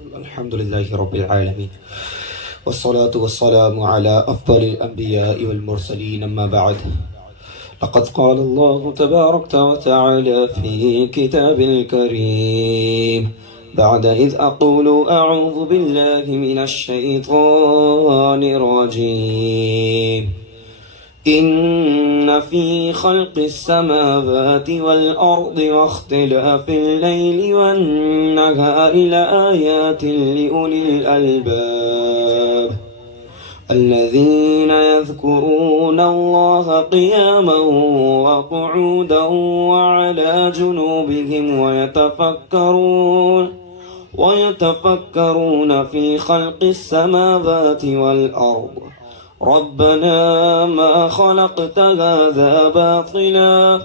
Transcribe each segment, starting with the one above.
الحمد لله رب العالمين والصلاة والسلام على أفضل الأنبياء والمرسلين أما بعد لقد قال الله تبارك وتعالى في كتاب الكريم بعد إذ أقول أعوذ بالله من الشيطان الرجيم إن في خلق السماوات والأرض واختلاف الليل والنهار لآيات لأولي الألباب الذين يذكرون الله قياما وقعودا وعلى جنوبهم ويتفكرون في خلق السماوات والأرض ربنا ما خلقت هذا باطلا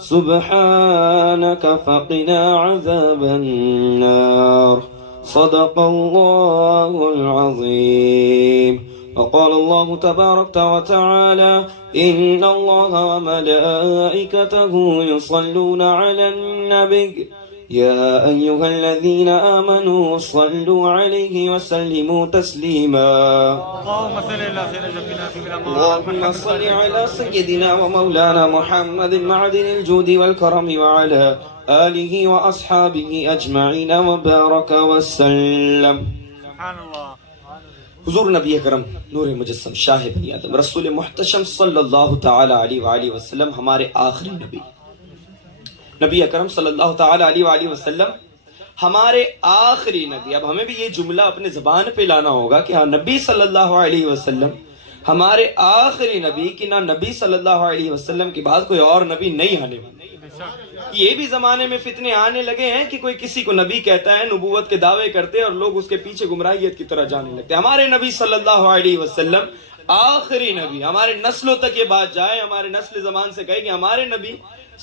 سبحانك فقنا عذاب النار صدق الله العظيم. وقال الله تبارك وتعالى إن الله وملائكته يصلون على النبي يا أيها الذين آمنوا صلوا عليه وسلموا تسليما. اللهم صل على سيدنا ومولانا محمد معدن الجود والكرم وعلى آله وأصحابه أجمعين وبارك وسلم. حضور نبی اکرم نور مجسم شاہ بنی آدم رسول محتشم صلی اللہ تعالی علیہ وآلہ وسلم ہمارے آخری نبی اکرم صلی اللہ تعالی علیہ وآلہ وسلم ہمارے آخری نبی. اب ہمیں بھی یہ جملہ اپنے زبان پہ لانا ہوگا کہ ہاں نبی صلی اللہ علیہ وسلم ہمارے آخری نبی کہ نہ نبی صلی اللہ علیہ وسلم کے بعد کوئی اور نبی نہیں آنے والا. یہ بھی زمانے میں فتنے آنے لگے ہیں کہ کوئی کسی کو نبی کہتا ہے, نبوت کے دعوے کرتے اور لوگ اس کے پیچھے گمراہیت کی طرح جانے لگتے. ہمارے نبی صلی اللہ علیہ وسلم آخری نبی, ہمارے نسلوں تک یہ بات جائے, ہمارے نسل زمان سے کہے کہ ہمارے نبی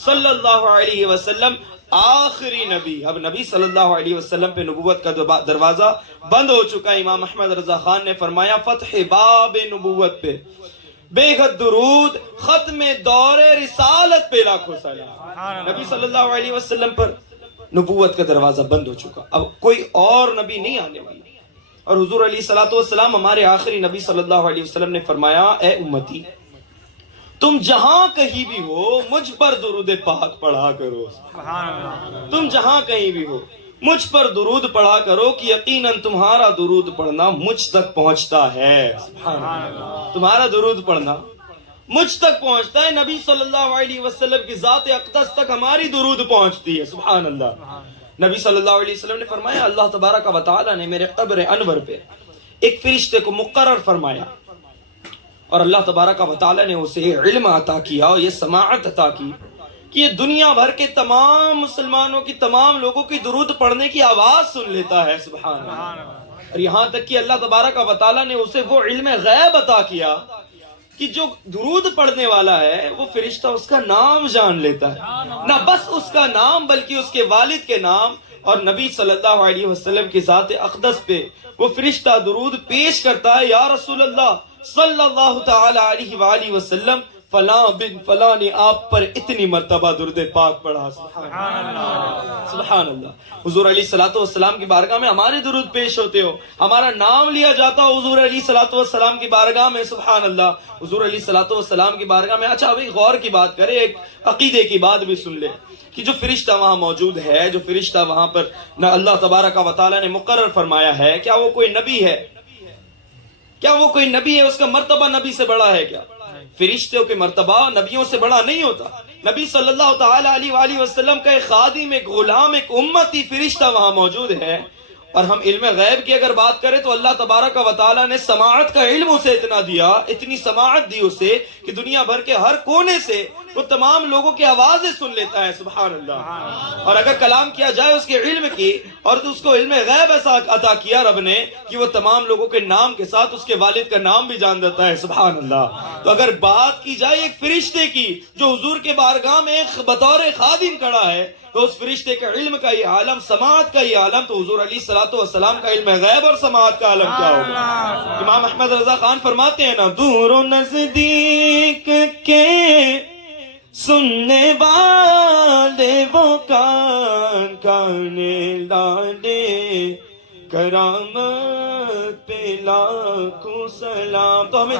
صلی اللہ علیہ وسلم آخری نبی. اب نبی صلی اللہ علیہ وسلم پہ نبوت کا دروازہ بند ہو چکا ہے. امام احمد رضا خان نے فرمایا فتح باب نبوت پہ بے حد درود, ختم دور رسالت پہ لاکھوں سلام. نبی صلی اللہ علیہ وسلم پر نبوت کا دروازہ بند ہو چکا, اب کوئی اور نبی نہیں آنے والا. اور حضور علیہ الصلوۃ والسلام ہمارے آخری نبی صلی اللہ علیہ وسلم نے فرمایا اے امتی تم جہاں کہیں بھی ہو مجھ پر درود پاک پڑھا کرو. تم جہاں کہیں بھی ہو مجھ پر درود پڑھا کرو کہ یقیناً تمہارا درود پڑھنا مجھ تک پہنچتا ہے. تمہارا درود پڑھنا مجھ تک پہنچتا ہے. نبی صلی اللہ علیہ وسلم کی ذات اقدس تک ہماری درود پہنچتی ہے. سبحان اللہ. نبی صلی اللہ علیہ وسلم نے فرمایا اللہ تبارک و تعالی نے میرے قبر انور پہ ایک فرشتے کو مقرر فرمایا اور اللہ تبارک و تعالی نے اسے علم عطا کیا اور یہ سماعت عطا کی کہ یہ دنیا بھر کے تمام مسلمانوں کی, تمام لوگوں کی درود پڑھنے کی آواز سن لیتا ہے. سبحان اللہ. اور یہاں تک کہ اللہ تبارک و تعالی نے اسے وہ علم غیب عطا کیا کہ جو درود پڑھنے والا ہے وہ فرشتہ اس کا نام جان لیتا ہے. نہ بس اس کا نام بلکہ اس کے والد کے نام اور نبی صلی اللہ علیہ وسلم کی ذات اقدس پہ وہ فرشتہ درود پیش کرتا ہے. یا رسول اللہ صلی اللہ تعالی علیہ وآلہ وسلم فلاں بن فلاں نے آپ پر اتنی مرتبہ درود پاک پڑھا. سبحان اللہ. سبحان اللہ. حضور علیہ الصلوۃ والسلام کی بارگاہ میں ہمارے درود پیش ہوتے ہو, ہمارا نام لیا جاتا ہو حضور علیہ الصلوۃ والسلام کی بارگاہ میں. سبحان اللہ. حضور علیہ الصلوۃ والسلام کی بارگاہ میں. اچھا ابھی غور کی بات کرے, ایک عقیدے کی بات بھی سن لے کہ جو فرشتہ وہاں موجود ہے, جو فرشتہ وہاں پر نہ اللہ تبارک و تعالی نے مقرر فرمایا ہے, کیا وہ کوئی نبی ہے؟ کیا وہ کوئی نبی ہے؟ اس کا مرتبہ نبی سے بڑا ہے کیا؟ فرشتوں کے مرتبہ نبیوں سے بڑا نہیں ہوتا. نبی صلی اللہ تعالی علیہ وآلہ وسلم کا ایک خادم, ایک غلام, ایک امتی فرشتہ وہاں موجود ہے. اور ہم علم غیب کی اگر بات کریں تو اللہ تبارک و تعالی نے سماعت کا علم اسے اتنا دیا, اتنی سماعت دی اسے کہ دنیا بھر کے ہر کونے سے وہ تمام لوگوں کی آوازیں سن لیتا ہے. سبحان اللہ. اور اگر کلام کیا جائے اس کے علم کی, اور تو اس کو علم غیب ایسا عطا کیا رب نے کہ وہ تمام لوگوں کے نام کے ساتھ اس کے والد کا نام بھی جان دیتا ہے. سبحان اللہ. تو اگر بات کی جائے ایک فرشتے کی جو حضور کے بارگاہ میں بطور خادم کھڑا ہے, تو اس فرشتے کے علم کا یہ عالم, سماعت کا یہ عالم, تو حضور علیہ الصلوۃ والسلام کا علم غیب اور سماعت کا عالم کیا ہوگا؟ امام احمد رضا خان فرماتے ہیں نا, دور و نزدیک کے سننے والے وہ کان کان لالے کرامت پہ لاکھوں سلام. تو ہمیں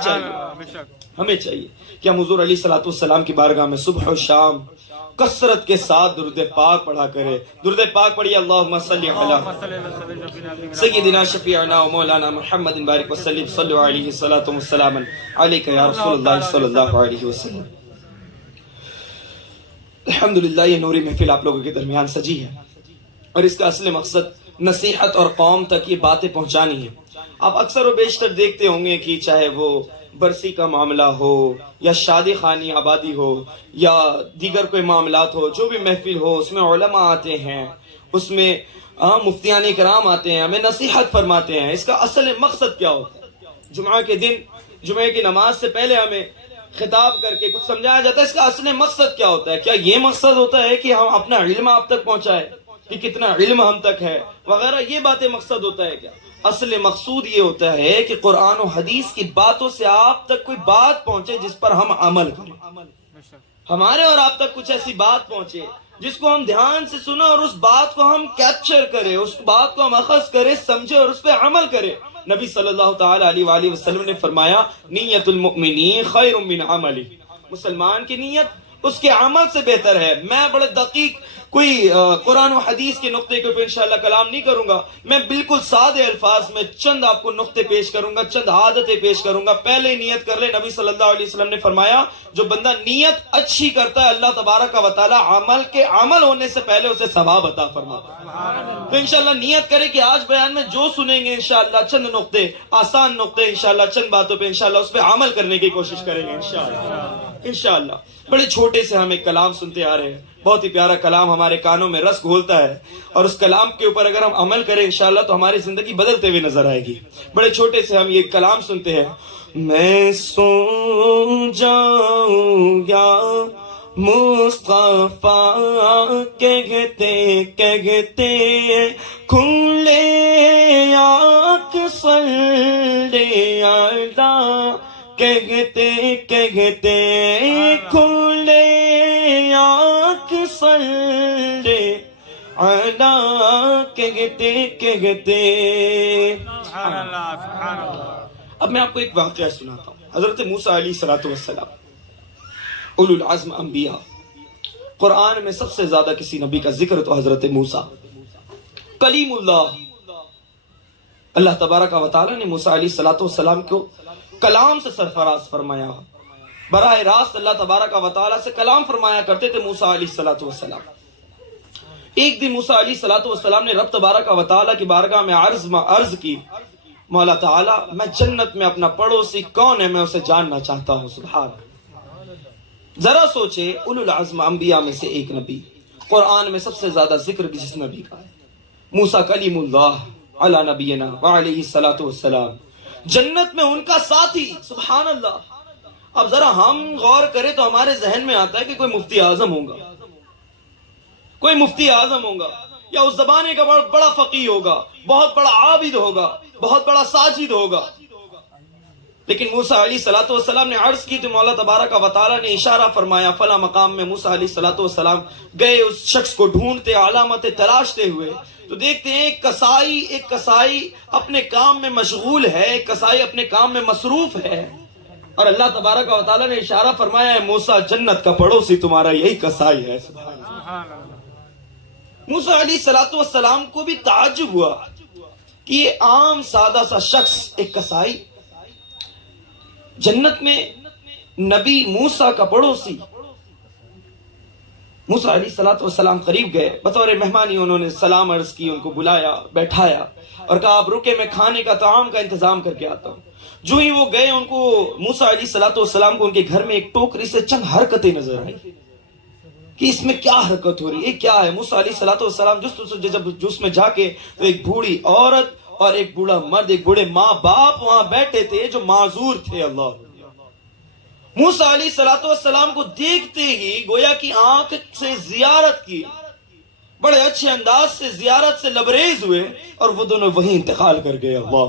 چاہیے کہ ہم حضور علیہ الصلوۃ والسلام کی بارگاہ میں صبح و شام کثرت کے ساتھ درود پاک پڑھا کرے. درود پاک پڑھیے. اللہم صلی علی سیدنا شفیعنا و مولانا محمد بارک وسلم صلو علیہ الصلوۃ والسلام علیک یا رسول اللہ صلی اللہ علیہ وسلم. الحمدللہ یہ نوری محفل آپ لوگوں کے درمیان سجی ہے اور اس کا اصل مقصد نصیحت اور قوم تک یہ باتیں پہنچانی ہے. آپ اکثر و بیشتر دیکھتے ہوں گے کہ چاہے وہ برسی کا معاملہ ہو یا شادی خانی آبادی ہو یا دیگر کوئی معاملات ہو، جو بھی محفل ہو اس میں علماء آتے ہیں، اس میں مفتیان کرام آتے ہیں، ہمیں نصیحت فرماتے ہیں. اس کا اصل مقصد کیا ہوتا ہے؟ جمعہ کے دن جمعہ کی نماز سے پہلے ہمیں خطاب کر کے کچھ سمجھایا جاتا ہے. اس کا اصل مقصد کیا ہوتا ہے؟ کیا یہ مقصد ہوتا ہے کہ ہم اپنا علم آپ تک پہنچائے کہ کتنا علم ہم تک ہے وغیرہ؟ یہ باتیں مقصد ہوتا ہے کیا؟ اصل مقصود یہ ہوتا ہے کہ قرآن و حدیث کی باتوں سے آپ تک کوئی بات پہنچے جس پر ہم عمل کریں. ہمارے اور آپ تک کچھ ایسی بات پہنچے جس کو ہم دھیان سے سنا اور اس بات کو ہم کیپچر کریں، اس بات کو ہم اخذ کریں، سمجھے اور اس پہ عمل کریں. نبی صلی اللہ تعالی علیہ وآلہ وسلم نے فرمایا نیت المؤمنین خیر من عملی. مسلمان کی نیت اس کے عمل سے بہتر ہے. میں بڑے دقیق کوئی قرآن و حدیث کے نقطے کے اوپر انشاءاللہ کلام نہیں کروں گا. میں بالکل سادے الفاظ میں چند آپ کو نقطے پیش کروں گا، چند عادتیں پیش کروں گا. پہلے نیت کر لے. نبی صلی اللہ علیہ وسلم نے فرمایا جو بندہ نیت اچھی کرتا ہے اللہ تبارک و تعالی عمل کے عمل ہونے سے پہلے اسے ثواب عطا فرماتا ہے. تو انشاءاللہ نیت کرے کہ آج بیان میں جو سنیں گے انشاءاللہ چند نقطے، آسان نقطے، انشاءاللہ چند باتوں پہ انشاءاللہ اس پہ عمل کرنے کی کوشش کریں گے انشاءاللہ. بڑے چھوٹے سے ہم ایک کلام سنتے آ رہے ہیں، بہت ہی پیارا کلام ہمارے کانوں میں رس گھولتا ہے اور اس کلام کے اوپر اگر ہم عمل کریں انشاءاللہ تو ہماری زندگی بدلتے ہوئے نظر آئے گی. بڑے چھوٹے سے ہم یہ کلام سنتے ہیں. میں سو جاؤں یا مصطفیٰ کہتے کھلے آنکھ صلی علی کہتے کھلے آنکھ صلی علی کہتے. اب میں آپ کو ایک واقعہ سناتا ہوں. حضرت موسیٰ علیہ السلام اولو العزم انبیاء. قرآن میں سب سے زیادہ کسی نبی کا ذکر تو حضرت موسیٰ کلیم اللہ. اللہ تبارک و تعالی نے موسیٰ علیہ السلام کو کلام سے سرفراز فرمایا. براہ راست اللہ تبارک و تعالی سے کلام فرمایا کرتے تھے موسیٰ علیہ السلام. ایک دن موسیٰ علیہ السلام نے رب تبارک و تعالی کی بارگاہ میں عرض کی مولا تعالی میں جنت میں اپنا پڑوسی کون ہے میں اسے جاننا چاہتا ہوں. سبحان. ذرا سوچے اولو العزم انبیاء میں سے ایک نبی، قرآن میں سب سے زیادہ ذکر بھی جس نبی کا ہے موسیٰ کلیم اللہ علی نبینا وعلیہ السلام، جنت میں ان کا ساتھی. سبحان اللہ. اب ذرا ہم غور کریں تو ہمارے ذہن میں آتا ہے کہ کوئی مفتی اعظم ہوگا، کوئی مفتی اعظم ہوگا یا اس زمانے کا بڑا فقیہ ہوگا، بہت بڑا عابد ہوگا، بہت بڑا ساجد ہوگا. لیکن موسیٰ علیہ السلام نے عرض کی تو مولا تبارک و تعالی نے اشارہ فرمایا. فلاں مقام میں موسیٰ علیہ السلام گئے اس شخص کو ڈھونڈتے، علامتیں تلاشتے ہوئے. تو دیکھتے ہیں ایک کسائی اپنے کام میں مشغول ہے، ایک کسائی اپنے کام میں مصروف ہے اور اللہ تبارک و تعالی نے اشارہ فرمایا ہے موسیٰ جنت کا پڑوسی تمہارا یہی کسائی ہے. سبحان اللہ. موسیٰ علیہ السلام کو بھی تعجب ہوا کہ یہ عام سادہ سا شخص ایک کسائی جنت میں نبی موسیٰ کا پڑوسی. موسیٰ علیہ السلام قریب گئے، بطور مہمانی انہوں نے سلام عرض کی، ان کو بلایا، بیٹھایا اور کہا آپ رکے میں کھانے کا طعام کا انتظام کر کے آتا ہوں. جو ہی وہ گئے ان کو موسیٰ علیہ السلام کو ان کے گھر میں ایک ٹوکری سے چند حرکتیں نظر آئی کہ اس میں کیا حرکت ہو رہی ہے، یہ کیا ہے. موسیٰ علیہ السلام جب اس میں جا کے تو ایک بوڑھی عورت اور ایک بوڑھا مرد، ایک بوڑھے ماں باپ وہاں بیٹھے تھے جو معذور تھے. اللہ. موسیٰ علیہ السلام کو دیکھتے ہی گویا کی آنکھ سے زیارت کی، بڑے اچھے انداز سے زیارت سے لبریز ہوئے اور وہ دونوں وہیں انتقال کر گئے. اللہ.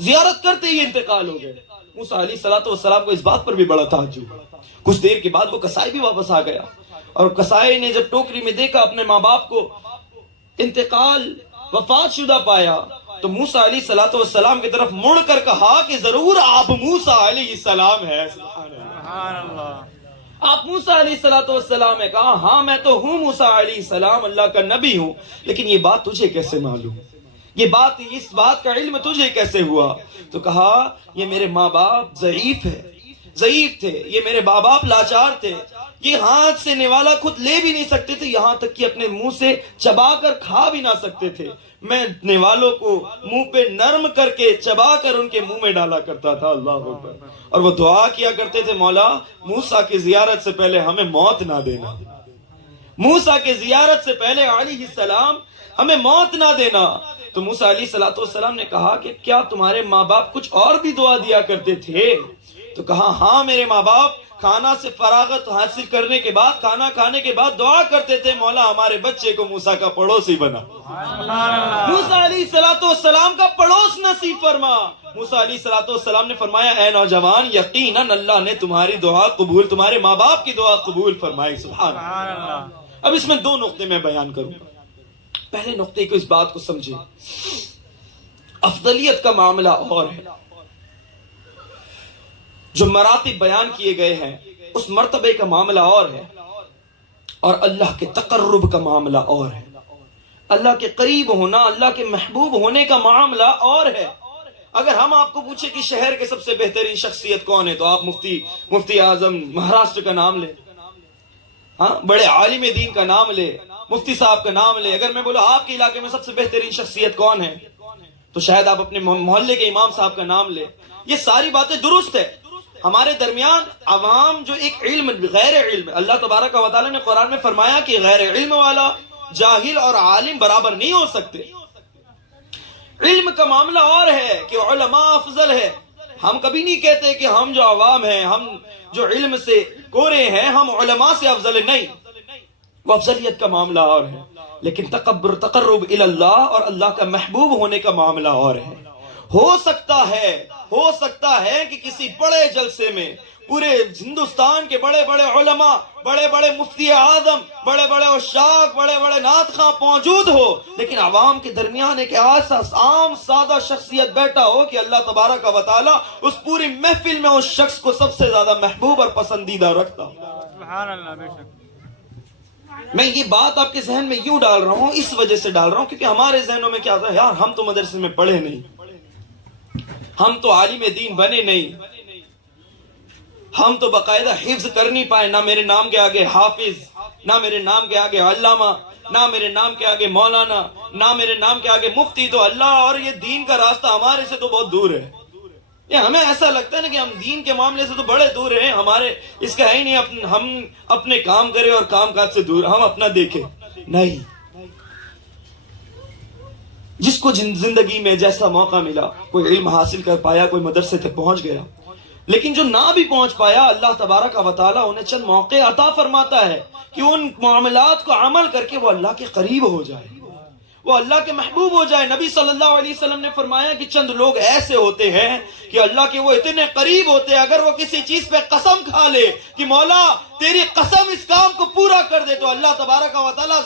زیارت کرتے ہی انتقال ہو گئے. موسیٰ علیہ السلام کو اس بات پر بھی بڑا تعجب. کچھ دیر کے بعد وہ کسائی بھی واپس آ گیا اور کسائی نے جب ٹوکری میں دیکھا اپنے ماں باپ کو انتقال وفات شدہ پایا تو موسیٰ علیہ الصلوۃ والسلام کی طرف مڑ کر کہا کہ ضرور آپ موسیٰ علیہ السلام ہیں. سبحان اللہ. آپ موسیٰ علیہ الصلوۃ والسلام ہے. کہا ہاں میں تو ہوں موسیٰ علیہ السلام، اللہ کا نبی ہوں، لیکن یہ بات تجھے کیسے معلوم، اس بات کا علم تجھے کیسے ہوا؟ تو کہا یہ میرے ماں باپ ضعیف تھے، یہ میرے ماں باپ لاچار تھے، یہ ہاتھ سے نوالا خود لے بھی نہیں سکتے تھے، یہاں تک کہ اپنے منہ سے چبا کر کھا بھی نہ سکتے تھے. میں نوالوں کو منہ پہ نرم کر کے چبا کر ان کے منہ میں ڈالا کرتا تھا. اللہ اکبر. اور وہ دعا کیا کرتے تھے، مولا موسیٰ کی زیارت سے پہلے ہمیں موت نہ دینا، موسیٰ کی زیارت سے پہلے علیہ السلام ہمیں موت نہ دینا. تو موسیٰ علیہ السلام نے کہا کہ کیا تمہارے ماں باپ کچھ اور بھی دعا دیا کرتے تھے؟ تو کہا ہاں میرے ماں باپ کھانا سے فراغت حاصل کرنے کے بعد، کھانا کھانے کے بعد دعا کرتے تھے، مولا ہمارے بچے کو موسیٰ کا پڑوسی بنا، موسیٰ علیہ السلام کا پڑوس نصیب فرما. موسیٰ علیہ السلام نے فرمایا اے نوجوان، یقیناً اللہ نے تمہاری دعا قبول، تمہارے ماں باپ کی دعا قبول فرمائی. سبحان اللہ. اب اس میں دو نقطے میں بیان کروں گا. پہلے نقطے کو اس بات کو سمجھیں، افضلیت کا معاملہ اور ہے، جو مراتب بیان کیے گئے ہیں اس مرتبے کا معاملہ اور ہے، اور اللہ کے تقرب کا معاملہ اور ہے. اللہ کے قریب ہونا، اللہ کے محبوب ہونے کا معاملہ اور ہے. اگر ہم آپ کو پوچھیں کہ شہر کے سب سے بہترین شخصیت کون ہے، تو آپ مفتی اعظم مہاراشٹر کا نام لے، ہاں بڑے عالم دین کا نام لے، مفتی صاحب کا نام لے. اگر میں بولا آپ کے علاقے میں سب سے بہترین شخصیت کون ہے، تو شاید آپ اپنے محلے کے امام صاحب کا نام لے. یہ ساری باتیں درست ہے. ہمارے درمیان عوام جو ایک علم غیر علم، اللہ تبارک و تعالی نے قرآن میں فرمایا کہ غیر علم والا جاہل اور عالم برابر نہیں ہو سکتے. علم کا معاملہ اور ہے کہ علماء افضل ہے. ہم کبھی نہیں کہتے کہ ہم جو عوام ہیں، ہم جو علم سے کورے ہیں، ہم علماء سے افضل ہیں، نہیں، وہ افضلیت کا معاملہ اور ہے. لیکن تقرب الی اللہ اور اللہ کا محبوب ہونے کا معاملہ اور ہے. ہو سکتا ہے کہ کسی بڑے جلسے میں پورے ہندوستان کے بڑے بڑے علماء، بڑے بڑے مفتی اعظم، بڑے بڑے عشاق، بڑے بڑے نعت خواں موجود ہو، لیکن عوام کے درمیان ایک ایسا عام سادہ شخصیت بیٹھا ہو کہ اللہ تبارک و تعالی اس پوری محفل میں اس شخص کو سب سے زیادہ محبوب اور پسندیدہ رکھتا ہو. سبحان اللہ. بے شک میں یہ بات آپ کے ذہن میں یوں ڈال رہا ہوں، اس وجہ سے ڈال رہا ہوں کیونکہ ہمارے ذہنوں میں کیا ہوتا ہے، یار ہم تو مدرسے میں پڑھے نہیں، ہم تو عالم دین بنے نہیں، ہم تو باقاعدہ حفظ کر نہیں پائے، نہ میرے نام کے آگے حافظ، نہ میرے نام کے آگے علامہ، نہ میرے نام کے آگے مولانا، نہ میرے نام کے آگے مفتی. تو اللہ اور یہ دین کا راستہ ہمارے سے تو بہت دور ہے. یہ ہمیں ایسا لگتا ہے نا کہ ہم دین کے معاملے سے تو بڑے دور ہیں، ہمارے اس کا ہے ہی نہیں، ہم اپنے کام کریں اور کام کاج سے دور، ہم اپنا دیکھیں. نہیں، جس کو زندگی میں جیسا موقع ملا، کوئی علم حاصل کر پایا، کوئی مدرسے تک پہنچ گیا، لیکن جو نہ بھی پہنچ پایا، اللہ تبارک و تعالیٰ انہیں چند موقع عطا فرماتا ہے کہ ان معاملات کو عمل کر کے وہ اللہ کے قریب ہو جائے، وہ اللہ کے محبوب ہو جائے. نبی صلی اللہ علیہ وسلم نے فرمایا کہ چند لوگ ایسے ہوتے ہیں کہ اللہ کے وہ اتنے قریب ہوتے ہیں، اگر وہ کسی چیز پہ قسم کھا لے کہ مولا تیری قسم اس کام کو پورا کر دے، تو اللہ تبارک و تعالیٰ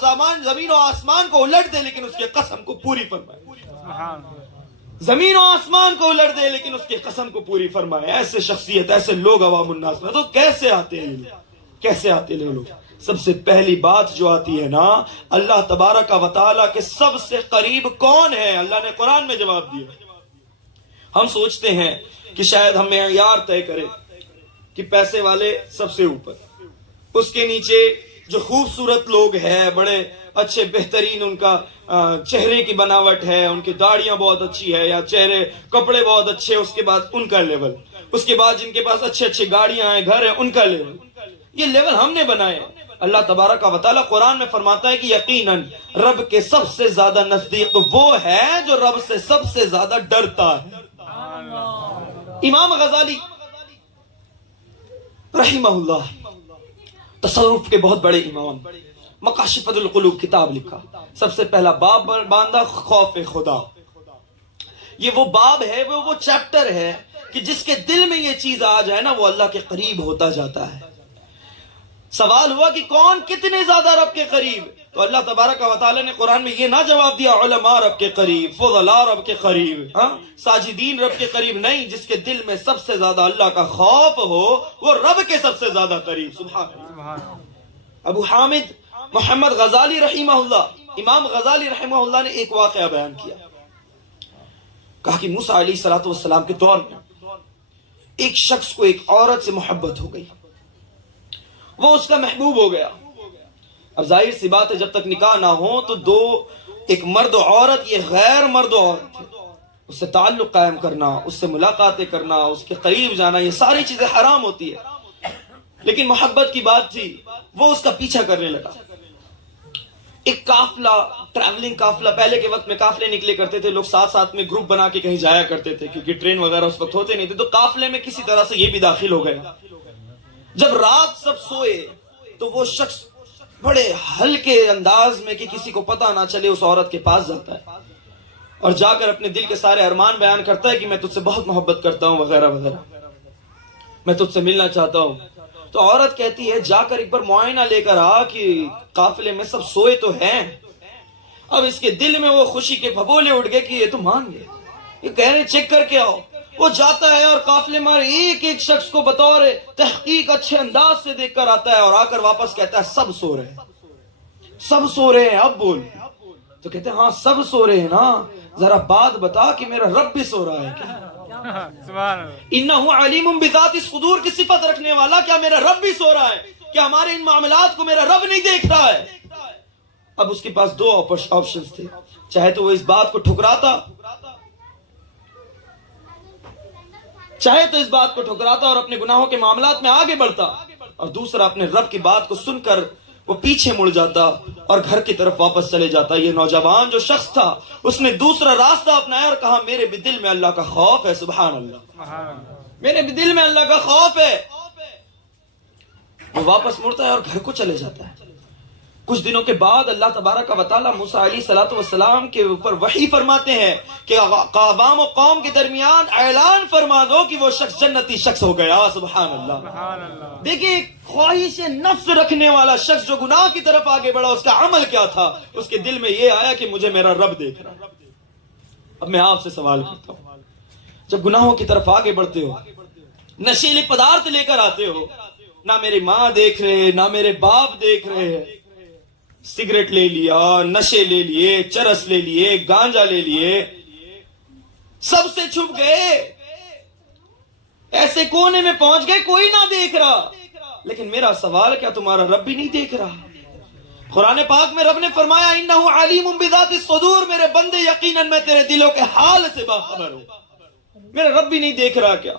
زمین و آسمان کو الٹ دے لیکن اس کے قسم کو پوری فرمائے. زمین و آسمان کو الٹ دے لیکن اس کی قسم کو پوری فرمائے. ایسے شخصیت، ایسے لوگ عوام الناس میں تو کیسے آتے ہیں کیسے آتے ہیں لوگ؟ سب سے پہلی بات جو آتی ہے نا، اللہ تبارک و تعالیٰ کے سب سے قریب کون ہے؟ اللہ نے قرآن میں جواب دیا. ہم سوچتے ہیں کہ شاید ہم معیار طے کریں کہ پیسے والے سب سے اوپر، اس کے نیچے جو خوبصورت لوگ ہیں، بڑے اچھے بہترین ان کا چہرے کی بناوٹ ہے، ان کی داڑیاں بہت اچھی ہے، یا چہرے کپڑے بہت اچھے، اس کے بعد ان کا لیول، اس کے بعد جن کے پاس اچھے اچھے گاڑیاں ہیں، گھر ہیں، ان کا لیول. یہ لیول ہم نے بنائے. اللہ تبارک و تعالیٰ قرآن میں فرماتا ہے کہ یقیناً رب کے سب سے زیادہ نزدیک وہ ہے جو رب سے سب سے زیادہ ڈرتا ہے. امام غزالی رحمہ اللہ تصوف کے بہت بڑے امام، مکاشفۃ القلوب کتاب لکھا، سب سے پہلا باب باندھا خوف خدا. یہ وہ باب ہے، وہ چیپٹر ہے کہ جس کے دل میں یہ چیز آ جائے نا، وہ اللہ کے قریب ہوتا جاتا ہے. سوال ہوا کہ کون کتنے زیادہ رب کے قریب؟ تو اللہ تبارک و تعالی نے قرآن میں یہ نہ جواب دیا علماء رب کے قریب، فضلاء رب کے قریب، ساجدین رب کے قریب، نہیں، جس کے دل میں سب سے زیادہ اللہ کا خوف ہو وہ رب کے سب سے زیادہ قریب۔ سبحان اللہ۔ ابو حامد محمد غزالی رحمہ اللہ، امام غزالی رحمہ اللہ نے ایک واقعہ بیان کیا، کہا کہ موسیٰ علیہ السلام کے دور میں ایک شخص کو ایک عورت سے محبت ہو گئی، وہ اس کا محبوب ہو گیا۔ اب ظاہر سی بات ہے جب تک نکاح نہ ہو تو دو، ایک مرد و عورت، یہ غیر مرد و عورت ہے، اس سے تعلق قائم کرنا، اس سے ملاقاتیں کرنا، اس کے قریب جانا، یہ ساری چیزیں حرام ہوتی ہے، لیکن محبت کی بات تھی، وہ اس کا پیچھا کرنے لگا۔ ایک قافلہ، ٹریولنگ قافلہ، پہلے کے وقت میں قافلے نکلے کرتے تھے، لوگ ساتھ ساتھ میں گروپ بنا کے کہیں جایا کرتے تھے کیونکہ ٹرین وغیرہ اس وقت ہوتے نہیں تھے، تو قافلے میں کسی طرح سے یہ بھی داخل ہو گئے۔ جب رات سب سوئے تو وہ شخص بڑے ہلکے انداز میں کہ کسی کو پتہ نہ چلے اس عورت کے پاس جاتا ہے اور جا کر اپنے دل کے سارے ارمان بیان کرتا ہے کہ میں تجھ سے بہت محبت کرتا ہوں وغیرہ وغیرہ، میں تجھ سے ملنا چاہتا ہوں۔ تو عورت کہتی ہے جا کر ایک بار معائنہ لے کر آ کہ قافلے میں سب سوئے تو ہیں۔ اب اس کے دل میں وہ خوشی کے بھگولے اٹھ گئے کہ یہ تو مان گئے، یہ کہہ رہے چیک کر کے آؤ۔ وہ جاتا ہے اور قافلے میں ایک ایک شخص کو بطور تحقیق اچھے انداز سے دیکھ کر آتا ہے اور آ کر واپس کہتا ہے سب سو رہے ہیں، سب سو رہے ہیں، اب بول۔ تو کہتے ہیں ہاں سب سو رہے ہیں نا، ذرا بات بتا کہ میرا رب بھی سو رہا ہے کیا؟ انہو علیم بذات الصدور کی صفت رکھنے والا، کیا میرا رب بھی سو رہا ہے؟ کیا ہمارے ان معاملات کو میرا رب نہیں دیکھ رہا ہے؟ اب اس کے پاس دو آپشنز تھے، چاہے تو وہ اس بات کو ٹھکراتا، اور اپنے گناہوں کے معاملات میں آگے بڑھتا، اور دوسرا اپنے رب کی بات کو سن کر وہ پیچھے مڑ جاتا اور گھر کی طرف واپس چلے جاتا۔ یہ نوجوان جو شخص تھا اس نے دوسرا راستہ اپنایا اور کہا میرے بھی دل میں اللہ کا خوف ہے، سبحان اللہ، میرے بھی دل میں اللہ کا خوف ہے۔ وہ واپس مڑتا ہے اور گھر کو چلے جاتا ہے۔ کچھ دنوں کے بعد اللہ تبارک و تعالی موسیٰ علیہ السلام کے اوپر وحی فرماتے ہیں کہ عوام و قوم کے درمیان اعلان فرما دو کہ وہ شخص جنتی شخص ہو گیا، سبحان اللہ۔ دیکھیں خواہش نفس رکھنے والا شخص جو گناہ کی طرف آگے بڑھا، اس کا عمل کیا تھا؟ اس کے دل میں یہ آیا کہ مجھے میرا رب دیکھ رہا۔ اب میں آپ سے سوال کرتا ہوں، جب گناہوں کی طرف آگے بڑھتے ہو، نشیلے پدارث لے کر آتے ہو، نہ میری ماں دیکھ رہے، نہ میرے باپ دیکھ رہے ہیں، سگریٹ لے لیا، نشے لے لیے، چرس لے لیے، گانجا لے لیے، سب سے چھپ گئے، ایسے کونے میں پہنچ گئے کوئی نہ دیکھ رہا، لیکن میرا سوال کیا تمہارا رب بھی نہیں دیکھ رہا؟ قرآن پاک میں رب نے فرمایا انہو علیم بذات الصدور، میرے بندے یقیناً میں تیرے دلوں کے حال سے باخبر ہوں، میرا رب بھی نہیں دیکھ رہا کیا؟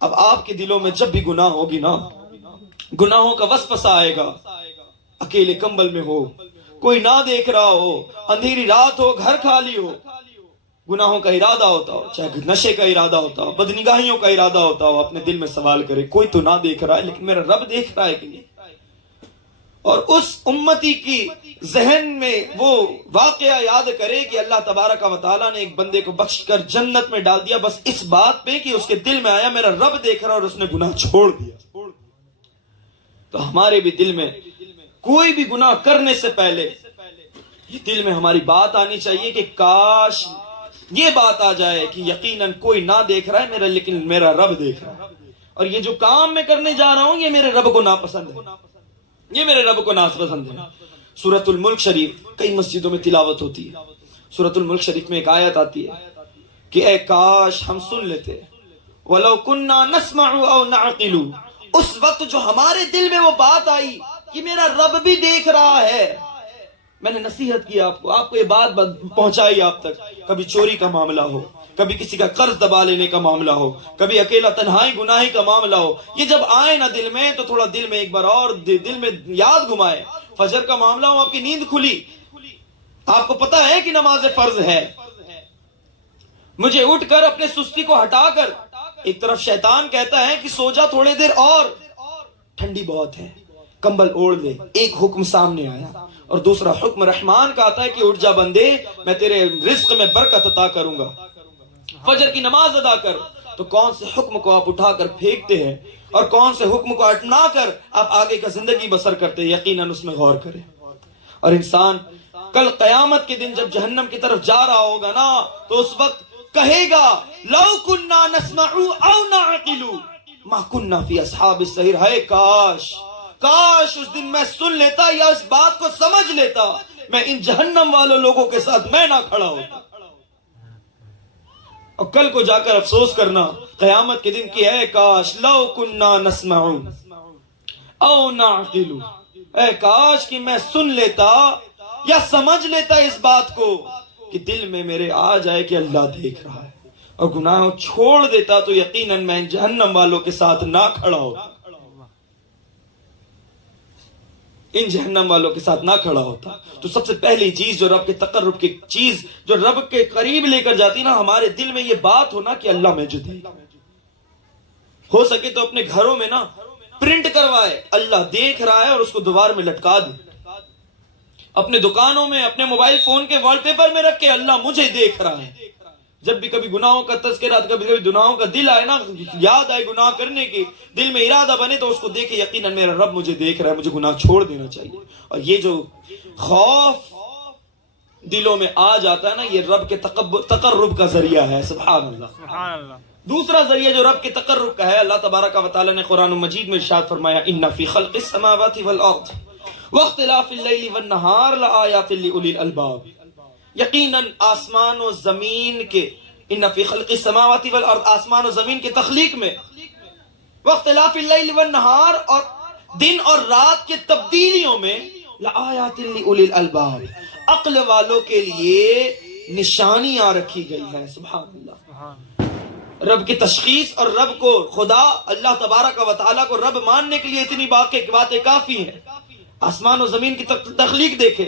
اب آپ کے دلوں میں جب بھی گناہ ہوگی نا، گناہوں کا وسوسہ آئے گا، اکیلے کمبل میں ہو، کوئی نہ دیکھ رہا ہو، اندھیری رات ہو، گھر خالی ہو، گناہوں کا ارادہ ہوتا ہو، چاہے نشے کا ارادہ ہوتا ہو، بدنگاہیوں کا ارادہ ہوتا ہو، اپنے دل میں سوال کرے کوئی تو نہ دیکھ رہا ہے لیکن میرا رب دیکھ رہا ہے کہ نہیں؟ اور اس امتی کی ذہن میں وہ واقعہ یاد کرے کہ اللہ تبارک و تعالیٰ نے ایک بندے کو بخش کر جنت میں ڈال دیا بس اس بات پہ کہ اس کے دل میں آیا میرا رب دیکھ رہا اور اس نے گناہ چھوڑ دیا۔ تو ہمارے بھی دل میں کوئی بھی گناہ کرنے سے پہلے یہ دل میں ہماری بات آنی چاہیے کہ کاش یہ بات آ جائے کہ یقیناً کوئی نہ دیکھ رہا ہے لیکن میرا رب دیکھ رہا ہے، اور یہ جو کام میں کرنے جا رہا ہوں یہ میرے رب کو ناپسند ہے، یہ میرے رب کو ناپسند ہے۔ سورۃ الملک شریف کئی مسجدوں میں تلاوت ہوتی ہے۔ سورۃ الملک شریف میں ایک آیت آتی ہے کہ اے کاش ہم سن لیتے، وَلَوْ كُنَّا نَسْمَعُ أَوْ نَعْقِلُ، اس وقت جو ہمارے دل میں وہ بات آئی کہ میرا رب بھی دیکھ رہا ہے۔ میں نے نصیحت کی آپ کو یہ بات پہنچائی آپ تک، کبھی چوری کا معاملہ ہو، کبھی کسی کا قرض دبا لینے کا معاملہ ہو، کبھی اکیلا تنہائی گناہی کا معاملہ ہو، یہ جب آئے نا دل میں تو تھوڑا دل میں ایک بار اور دل میں یاد گھمائے۔ فجر کا معاملہ ہو، آپ کی نیند کھلی، آپ کو پتا ہے کہ نماز فرض ہے، مجھے اٹھ کر اپنے سستی کو ہٹا کر، ایک طرف شیطان کہتا ہے کہ سو جا تھوڑے دیر اور، ٹھنڈی بہت ہے، کمبل اوڑھ لے، ایک حکم سامنے آیا، اور دوسرا حکم رحمان کا آتا ہے کہ اٹھ جا بندے میں تیرے رزق میں برکت عطا کروں گا، فجر کی نماز ادا کر۔ تو کون سے حکم کو آپ اٹھا کر پھینکتے ہیں اور کون سے حکم کو اٹنا کر آپ آگے کا زندگی بسر کرتے ہیں، یقیناً اس میں غور کریں۔ اور انسان کل قیامت کے دن جب جہنم کی طرف جا رہا ہوگا نا تو اس وقت کہے گا لو کننا نسمع او نعقل ما کننا فی اصحاب السعیر، ہے کاش اس دن میں سن لیتا یا اس بات کو سمجھ لیتا، میں ان جہنم والوں لوگوں کے ساتھ میں نہ کھڑا ہوتا۔ اور کل کو جا کر افسوس کرنا قیامت کے دن کی، ہے کاش لو کننا نسمع او نعقل، اے کاش کہ میں سن لیتا یا سمجھ لیتا اس بات کو کہ دل میں میرے آ جائے کہ اللہ دیکھ رہا ہے، اور گناہ چھوڑ دیتا تو یقیناً میں جہنم والوں کے ساتھ نہ کھڑا ہوتا، ان جہنم والوں کے ساتھ نہ کھڑا ہوتا۔ تو سب سے پہلی چیز جو رب کے تقرب کی چیز جو رب کے قریب لے کر جاتی نا، ہمارے دل میں یہ بات ہونا کہ اللہ مجھے دیکھ، ہو سکے تو اپنے گھروں میں نا پرنٹ کروائے اللہ دیکھ رہا ہے اور اس کو دیوار میں لٹکا دے، اپنے دکانوں میں اپنے موبائل فون کے وال پیپر میں رکھ کے اللہ مجھے دیکھ رہا ہے۔ جب بھی کبھی گناہوں کا تذکرہ، کبھی گناہوں کا دل آئے نا، یاد آئے گناہ کرنے کی، دل میں ارادہ بنے تو اس کو دیکھے یقیناً میرا رب مجھے دیکھ رہا ہے، مجھے گناہ چھوڑ دینا چاہیے۔ اور یہ جو خوف دلوں میں آ جاتا ہے نا، یہ رب کے تقرب کا ذریعہ ہے۔ سبحان اللہ۔ دوسرا ذریعہ جو رب کے تقرب کا ہے، اللہ تبارک و تعالی نے قرآن مجید میں ارشاد فرمایا ان فی خلق السماوات والارض واختلاف اللیل والنہار لآیات لأولی الالباب، یقیناً آسمان و زمین کے، ان فی خلق السماوات والارض، آسمان و زمین کی تخلیق میں، واختلاف اللیل والنہار، اور دن اور رات کے تبدیلیوں میں، لآیات لأولی الالباب، عقل والوں کے لیے نشانیاں رکھی گئی ہیں۔ سبحان اللہ۔ رب کی تشخیص اور رب کو، خدا اللہ تبارک و تعالیٰ کو رب ماننے کے لیے اتنی باتیں کافی ہیں۔ آسمان و زمین کی تخلیق دیکھے،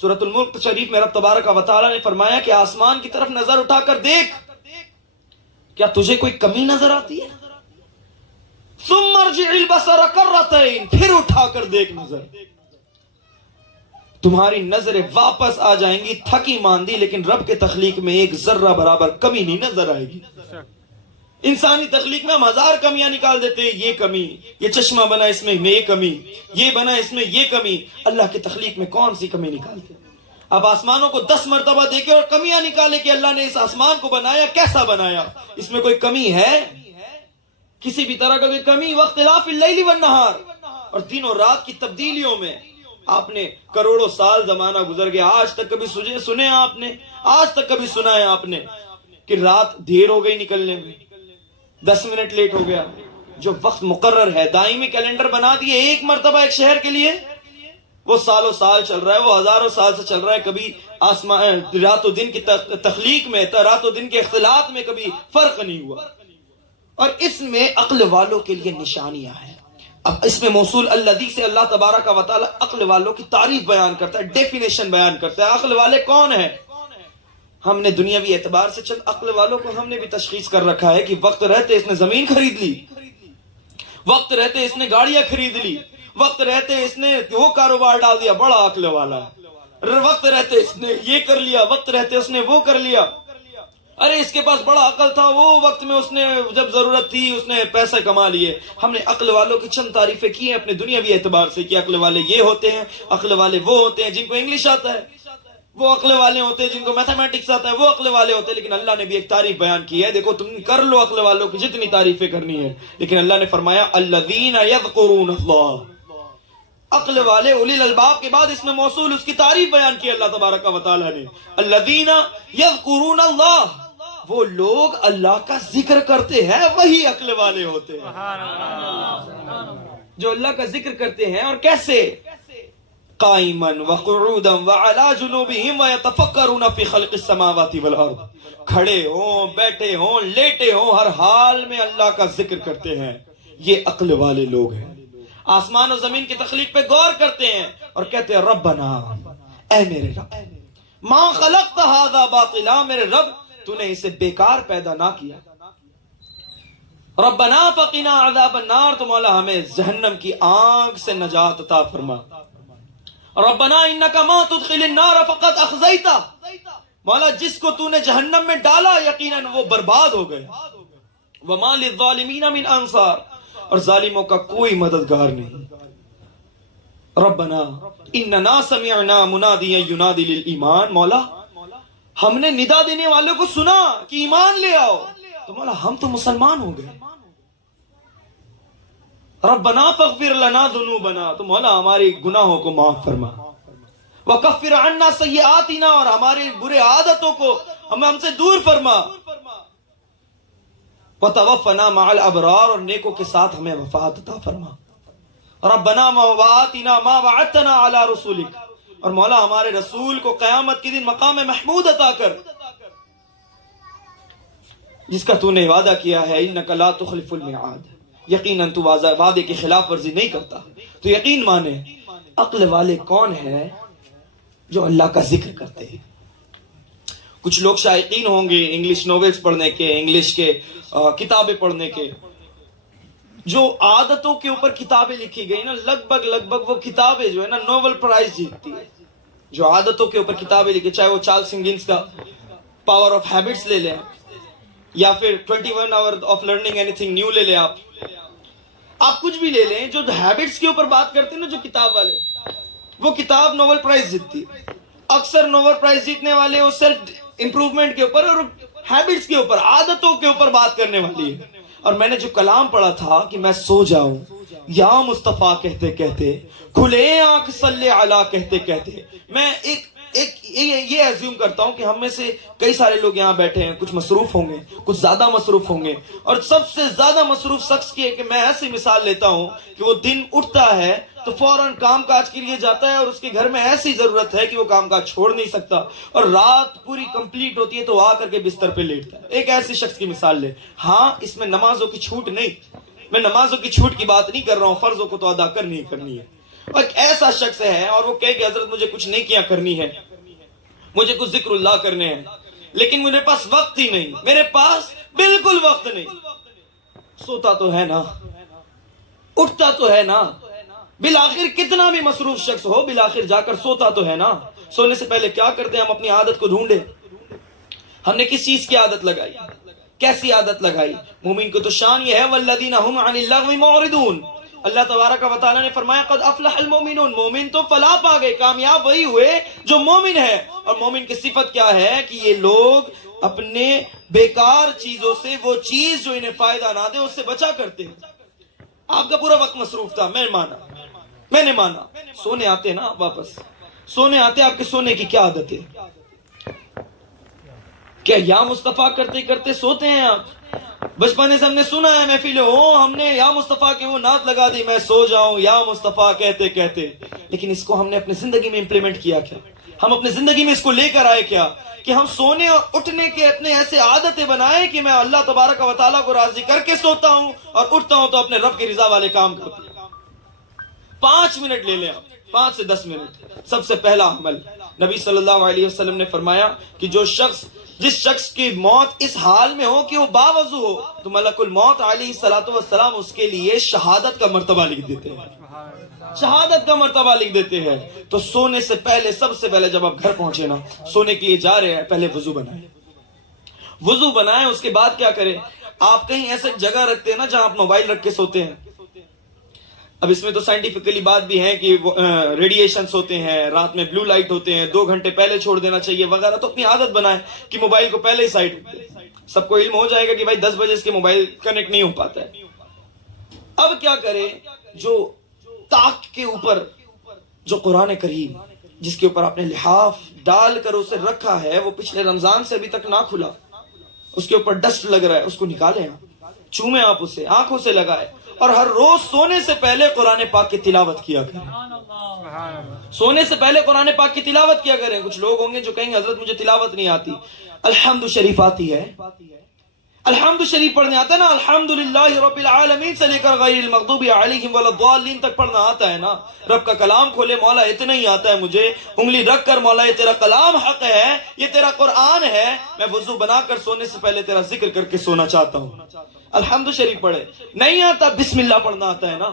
سورۃ الملک شریف میں رب تبارک و تعالیٰ نے فرمایا کہ آسمان کی طرف نظر اٹھا کر دیکھ، کیا تجھے کوئی کمی نظر آتی ہے؟ ثم ارجع البصر کرتین، پھر اٹھا کر دیکھ نظر، تمہاری نظریں واپس آ جائیں گی تھکی ماندی، لیکن رب کے تخلیق میں ایک ذرہ برابر کمی نہیں نظر آئے گی۔ انسانی تخلیق میں ہم ہزار کمیاں نکال دیتے ہیں، یہ کمی، یہ چشمہ بنا اس میں یہ کمی، یہ بنا اس میں یہ کمی، اللہ کے تخلیق میں کون سی کمی نکالتے ہیں؟ اب آسمانوں کو 10 مرتبہ دیکھے اور کمیاں نکالے کہ اللہ نے اس آسمان کو بنایا کیسا بنایا، اس میں کوئی کمی ہے؟ کسی بھی طرح کا کوئی کمی؟ واختلاف اللیل والنہار، اور دن اور رات کی تبدیلیوں میں، آپ نے کروڑوں سال زمانہ گزر گیا، آج تک کبھی سنے آپ نے، آج تک کبھی سنا ہے آپ نے کہ رات دیر ہو گئی نکلنے میں، 10 منٹ لیٹ ہو گیا؟ جو وقت مقرر ہے، دائمی کیلنڈر بنا دیے ایک مرتبہ ایک شہر کے لیے، وہ سالوں سال چل رہا ہے، وہ ہزاروں سال سے چل رہا ہے، کبھی رات و دن کی تخلیق میں، رات و دن کے اختلاط میں کبھی فرق نہیں ہوا۔ اور اس میں عقل والوں کے لیے نشانیاں ہیں۔ اب اس میں موصول الذی سے اللہ تبارک و تعالی عقل والوں کی تعریف بیان کرتا ہے، ڈیفینیشن بیان کرتا ہے۔ عقل والے کون ہیں؟ ہم نے دنیاوی اعتبار سے چند عقل والوں کو ہم نے بھی تشخیص کر رکھا ہے کہ وقت رہتے اس نے زمین خرید لی، وقت رہتے اس نے گاڑیاں خرید لی، وقت رہتے اس نے وہ کاروبار ڈال دیا، بڑا عقل والا ہے، وقت رہتے اس نے یہ کر لیا، وقت رہتے اس نے وہ کر لیا، ارے اس کے پاس بڑا عقل تھا، وہ وقت میں اس نے جب ضرورت تھی اس نے پیسے کما لیے۔ ہم نے عقل والوں کی چند تعریفیں کی ہیں اپنے دنیاوی اعتبار سے کہ عقل والے یہ ہوتے ہیں، عقل والے وہ ہوتے ہیں جن کو انگلش آتا ہے، وہ عقل والے ہوتے ہیں جن کو میتھمیٹکس آتا ہے، وہ عقل والے ہوتے ہیں۔ لیکن اللہ نے بھی ایک تعریف بیان کی ہے، دیکھو تم کر لو عقل والوں کی جتنی تعریفیں کرنی ہے، لیکن اللہ نے فرمایا الذین یذکرون اللہ، عقل والے اولی الالباب کے بعد اس میں موصول اس کی تعریف بیان کی اللہ تبارک و تعالی نے، الذین یذکرون اللہ، وہ لوگ اللہ کا ذکر کرتے ہیں، وہی عقل والے ہوتے ہیں جو اللہ کا ذکر کرتے ہیں۔ اور کیسے؟ قائما وقعودا وعلى جنوبهم ويتفکرون فی خلق السماوات والارض، کھڑے ہوں، بیٹھے ہوں، لیٹے ہوں، ہر حال میں اللہ کا ذکر کرتے ہیں، یہ عقل والے لوگ ہیں۔ آسمان و زمین کی تخلیق پہ غور کرتے ہیں اور کہتے ہیں ربنا، اے میرے رب، ما خلقت هذا باطلا، میرے رب تو نے اسے بیکار پیدا نہ کیا، ربنا فقنا عذاب النار، تو مولا ہمیں جہنم کی آگ سے نجات عطا فرما، ربنا انک ما تدخل النار فقد اخزیتہ، مولا جس کو تو نے جہنم میں ڈالا یقیناً وہ برباد ہو گئے، وما للظالمین من انصار، اور ظالموں کا کوئی مددگار نہیں۔ ربنا اننا سمعنا منادیا ینادی للایمان، مولا ہم نے ندا دینے والوں کو سنا کہ ایمان لے آؤ، تو مولا ہم تو مسلمان ہو گئے۔ ربنا فاغفر لنا ذنوبنا، تو مولا ہمارے گناہوں کو معاف فرما، وکفر عنا سیئاتنا، اور ہمارے برے عادتوں کو ہم سے دور فرما، وتوفنا مع الابرار، اور نیکوں کے ساتھ ہمیں وفات عطا فرما۔ ربنا وآتنا ما وعدتنا علی رسولک، اور مولا ہمارے رسول کو قیامت کے دن مقام محمود عطا کر، جس کا تو نے وعدہ کیا ہے، انک لا تخلف المیعاد، یقیناً تو وعدے کی خلاف ورزی نہیں کرتا۔ تو یقین مانے عقل والے کون ہیں؟ جو اللہ کا ذکر کرتے ہیں۔ کچھ لوگ شائقین ہوں گے انگلش ناولز پڑھنے کے، انگلش کے کتابیں پڑھنے کے، جو عادتوں کے اوپر کتابیں لکھی گئی نا، لگ بھگ وہ کتابیں جو ہے نا نوبل پرائز جیتتی ہے۔ جو عادتوں کے اوپر کتابیں لکھی، چاہے وہ چارلس ہنگنز کا پاور آف ہیبٹس لے لیں، یا پھر 21 hour of learning any thing new لے لیں، آپ کچھ بھی لے لیں، جو ہیبٹس کے اوپر بات کرتے ہیں نا جو کتاب والے، وہ کتاب نوبل پرائز جیتتی ہے۔ اکثر نوبل پرائز جیتنے والے وہ سیلف امپروومنٹ کے اوپر اور ہیبٹس کے اوپر، عادتوں کے اوپر بات کرنے والی ہے۔ اور میں نے جو کلام پڑھا تھا کہ میں سو جاؤں یا مصطفیٰ کہتے کہتے، کھلے آنکھ صلی علی کہتے کہتے، میں یہ ایزیوم کرتا ہوں کہ ہم میں سے کئی سارے لوگ یہاں بیٹھے ہیں، کچھ مصروف ہوں گے، کچھ زیادہ مصروف ہوں گے، اور سب سے زیادہ مصروف شخص کی ہے کہ میں ایسی مثال لیتا ہوں کہ وہ دن اٹھتا ہے تو فوراً کام کاج کے لیے جاتا ہے، اور اس کے گھر میں ایسی ضرورت ہے کہ وہ کام کاج چھوڑ نہیں سکتا، اور رات پوری کمپلیٹ ہوتی ہے تو آ کر کے بستر پہ لیٹتا ہے۔ ایک ایسی شخص کی مثال لے۔ ہاں، اس میں نمازوں کی چھوٹ نہیں، میں نمازوں کی چھوٹ کی بات نہیں کر رہا ہوں، فرضوں کو تو ادا کرنی ہے۔ اور ایک ایسا شخص ہے اور وہ کہے کہ حضرت مجھے کچھ نیکیاں کرنی ہے، مجھے کچھ ذکر اللہ کرنے ہیں، لیکن میرے پاس وقت ہی نہیں، میرے پاس بالکل وقت نہیں۔ سوتا تو ہے نا، اٹھتا تو ہے نا، بالآخر کتنا بھی مصروف شخص ہو بالآخر جا کر سوتا تو ہے نا۔ سونے سے پہلے کیا کرتے ہیں؟ ہم اپنی عادت کو ڈھونڈے، ہم نے کس چیز کی عادت لگائی، کیسی عادت لگائی؟ مومن کو تو شان یہ ہے والذین هم عن اللغو معرضون، اللہ تبارک و تعالیٰ نے فرمایا قد افلح المومنون، مومن تو فلاح پا گئے، کامیاب وہی ہوئے جو مومن ہے۔ اور مومن کی صفت کیا ہے؟ کہ یہ لوگ اپنے بیکار چیزوں سے، وہ چیز جو انہیں فائدہ نہ دے اس سے بچا کرتے ہیں۔ آپ کا پورا وقت مصروف تھا، میں نے مانا، سونے آتے نا آپ واپس، سونے آتے، آپ کے سونے کی کیا عادت ہے؟ کیا یا مصطفیٰ کرتے کرتے سوتے ہیں آپ؟ بچپنے سے ہم نے سنا ہے محفلیں ہم نے یا مصطفیٰ کی وہ نعت لگا دی، میں سو جاؤں یا مصطفیٰ کہتے کہتے، لیکن اس کو ہم نے اپنی زندگی میں امپلیمنٹ کیا کیا؟ ہم اپنی زندگی میں اس کو لے کر آئے کیا؟ کہ ہم سونے اور اٹھنے کے اپنے ایسے عادتیں بنائیں کہ میں اللہ تبارک و تعالیٰ کو راضی کر کے سوتا ہوں، اور اٹھتا ہوں تو اپنے رب کی رضا والے کام کرتا ہوں۔ 5 منٹ لے لیں آپ، 5 سے 10 منٹ۔ سب سے پہلا عمل نبی صلی اللہ علیہ وسلم نے فرمایا کہ جس شخص کی موت اس حال میں ہو کہ وہ باوضو ہو، تو ملک الموت علیہ الصلوۃ والسلام اس کے لیے شہادت کا مرتبہ لکھ دیتے ہیں، شہادت کا مرتبہ لکھ دیتے ہیں۔ تو سونے سے پہلے، سب سے پہلے جب آپ گھر پہنچے نا، سونے کے لیے جا رہے ہیں، پہلے وضو بنائیں۔ اس کے بعد کیا کریں؟ آپ کہیں ایسے جگہ رکھتے ہیں نا جہاں آپ موبائل رکھ کے سوتے ہیں۔ اب اس میں تو سائنٹیفکلی بات بھی ہے کہ ریڈیشنز ہوتے ہیں، رات میں بلو لائٹ ہوتے ہیں، 2 گھنٹے پہلے چھوڑ دینا چاہیے وغیرہ۔ تو اپنی عادت بنائیں کہ موبائل کو پہلے ہی سائڈ رکھ دیں۔ سب کو علم ہو جائے گا کہ بھائی 10 بجے اس کے موبائل کنیکٹ نہیں ہو پاتا ہے۔ اب کیا کریں؟ جو طاق کے اوپر جو قرآن کریم جس کے اوپر آپ نے لحاف ڈال کر اسے رکھا ہے، وہ پچھلے رمضان سے ابھی تک نہ کھلا، اس کے اوپر ڈسٹ لگ رہا ہے، اس کو نکالیں آپ، چومیں آپ اسے، آنکھوں سے لگائیں، اور ہر روز سونے سے پہلے قرآن پاک کی تلاوت کیا کریں۔ سونے سے پہلے قرآن پاک کی تلاوت کیا کریں۔ کچھ لوگ ہوں گے جو کہیں گے حضرت مجھے تلاوت نہیں آتی، الحمد شریف آتی ہے، الحمد شریف پڑھنے آتا ہے نا، الحمدللہ رب العالمین سے لے کر غیر المغضوب علیہم ولا الضالین تک پڑھنا آتا ہے نا۔ رب کا کلام کھولے، مولا اتنا ہی آتا ہے مجھے، انگلی رکھ کر مولا یہ تیرا کلام حق ہے، یہ تیرا قرآن ہے، میں وضو بنا کر سونے سے پہلے تیرا ذکر کر کے سونا چاہتا ہوں، الحمد شریف پڑھے۔ نہیں آتا، بسم اللہ پڑھنا آتا ہے نا۔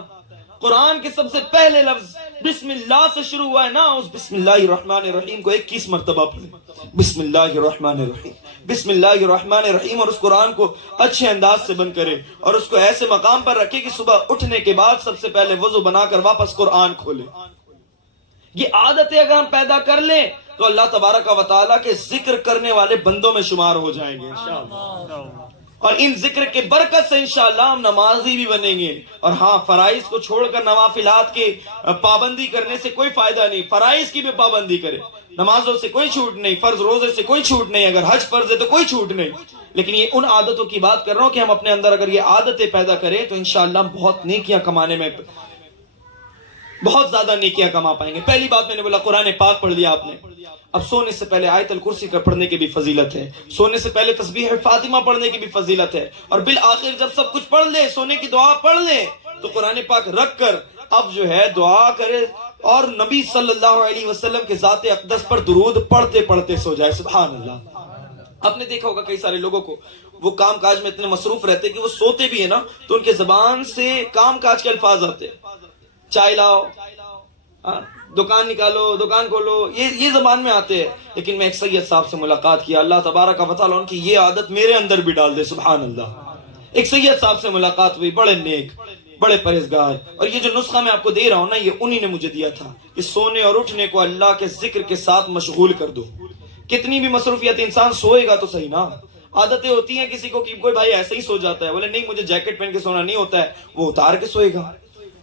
قرآن کے سب سے پہلے لفظ بسم اللہ سے شروع ہوا ہے نا، اس بسم اللہ الرحمن الرحیم کو 21 مرتبہ پڑھیں۔ بسم اللہ الرحمن الرحیم، بسم اللہ الرحمن الرحیم، اور اس قرآن کو اچھے انداز سے بند کرے، اور اس کو ایسے مقام پر رکھے کہ صبح اٹھنے کے بعد سب سے پہلے وضو بنا کر واپس قرآن کھولے۔ یہ عادتیں اگر ہم پیدا کر لیں تو اللہ تبارک و تعالیٰ کے ذکر کرنے والے بندوں میں شمار ہو جائیں گے انشاءاللہ، اور ان ذکر کے برکت سے انشاءاللہ ہم نمازی بھی بنیں گے۔ اور ہاں، فرائض کو چھوڑ کر نوافلات کی پابندی کرنے سے کوئی فائدہ نہیں، فرائض کی بھی پابندی کرے، نمازوں سے کوئی چھوٹ نہیں، فرض روزے سے کوئی چھوٹ نہیں، اگر حج فرض ہے تو کوئی چھوٹ نہیں، لیکن یہ ان عادتوں کی بات کر رہا ہوں کہ ہم اپنے اندر اگر یہ عادتیں پیدا کریں تو انشاءاللہ ہم بہت نیکیاں کمانے میں بہت زیادہ نیکیاں کما پائیں گے۔ پہلی بات میں نے بولا قرآن پاک پڑھ لیا آپ نے، اب سونے سے پہلے آیت الکرسی کا پڑھنے کی بھی فضیلت ہے، سونے سے پہلے تسبیح فاطمہ پڑھنے کی بھی فضیلت ہے، اور بالآخر جب سب کچھ پڑھ لے، سونے کی دعا پڑھ لے تو قرآن پاک رکھ کر اب جو ہے دعا کرے اور نبی صلی اللہ علیہ وسلم کے ذات اقدس پر درود پڑھتے پڑھتے سو جائے۔ سبحان اللہ۔ آپ نے دیکھا ہوگا کئی سارے لوگوں کو وہ کام کاج میں اتنے مصروف رہتے کہ وہ سوتے بھی ہیں نا تو ان کے زبان سے کام کاج کے الفاظ آتے، چائے لاؤ، دکان نکالو، دکان کھولو، یہ زبان میں آتے ہیں، لیکن میں ایک سید صاحب سے ملاقات کیا، اللہ تبارک و تعالیٰ ان کی یہ عادت میرے اندر بھی ڈال دے، سبحان اللہ۔ ایک سید صاحب سے ملاقات ہوئی، بڑے نیک، بڑے پرہیزگار، اور یہ جو نسخہ میں آپ کو دے رہا ہوں نا یہ انہی نے مجھے دیا تھا کہ سونے اور اٹھنے کو اللہ کے ذکر کے ساتھ مشغول کر دو۔ کتنی بھی مصروفیت، انسان سوئے گا تو صحیح نا، عادتیں ہوتی ہیں کسی کو کہ کوئی بھائی ایسے ہی سو جاتا ہے، بولے نہیں مجھے جیکٹ پہن کے سونا نہیں ہوتا ہے، وہ اتار کے سوئے گا،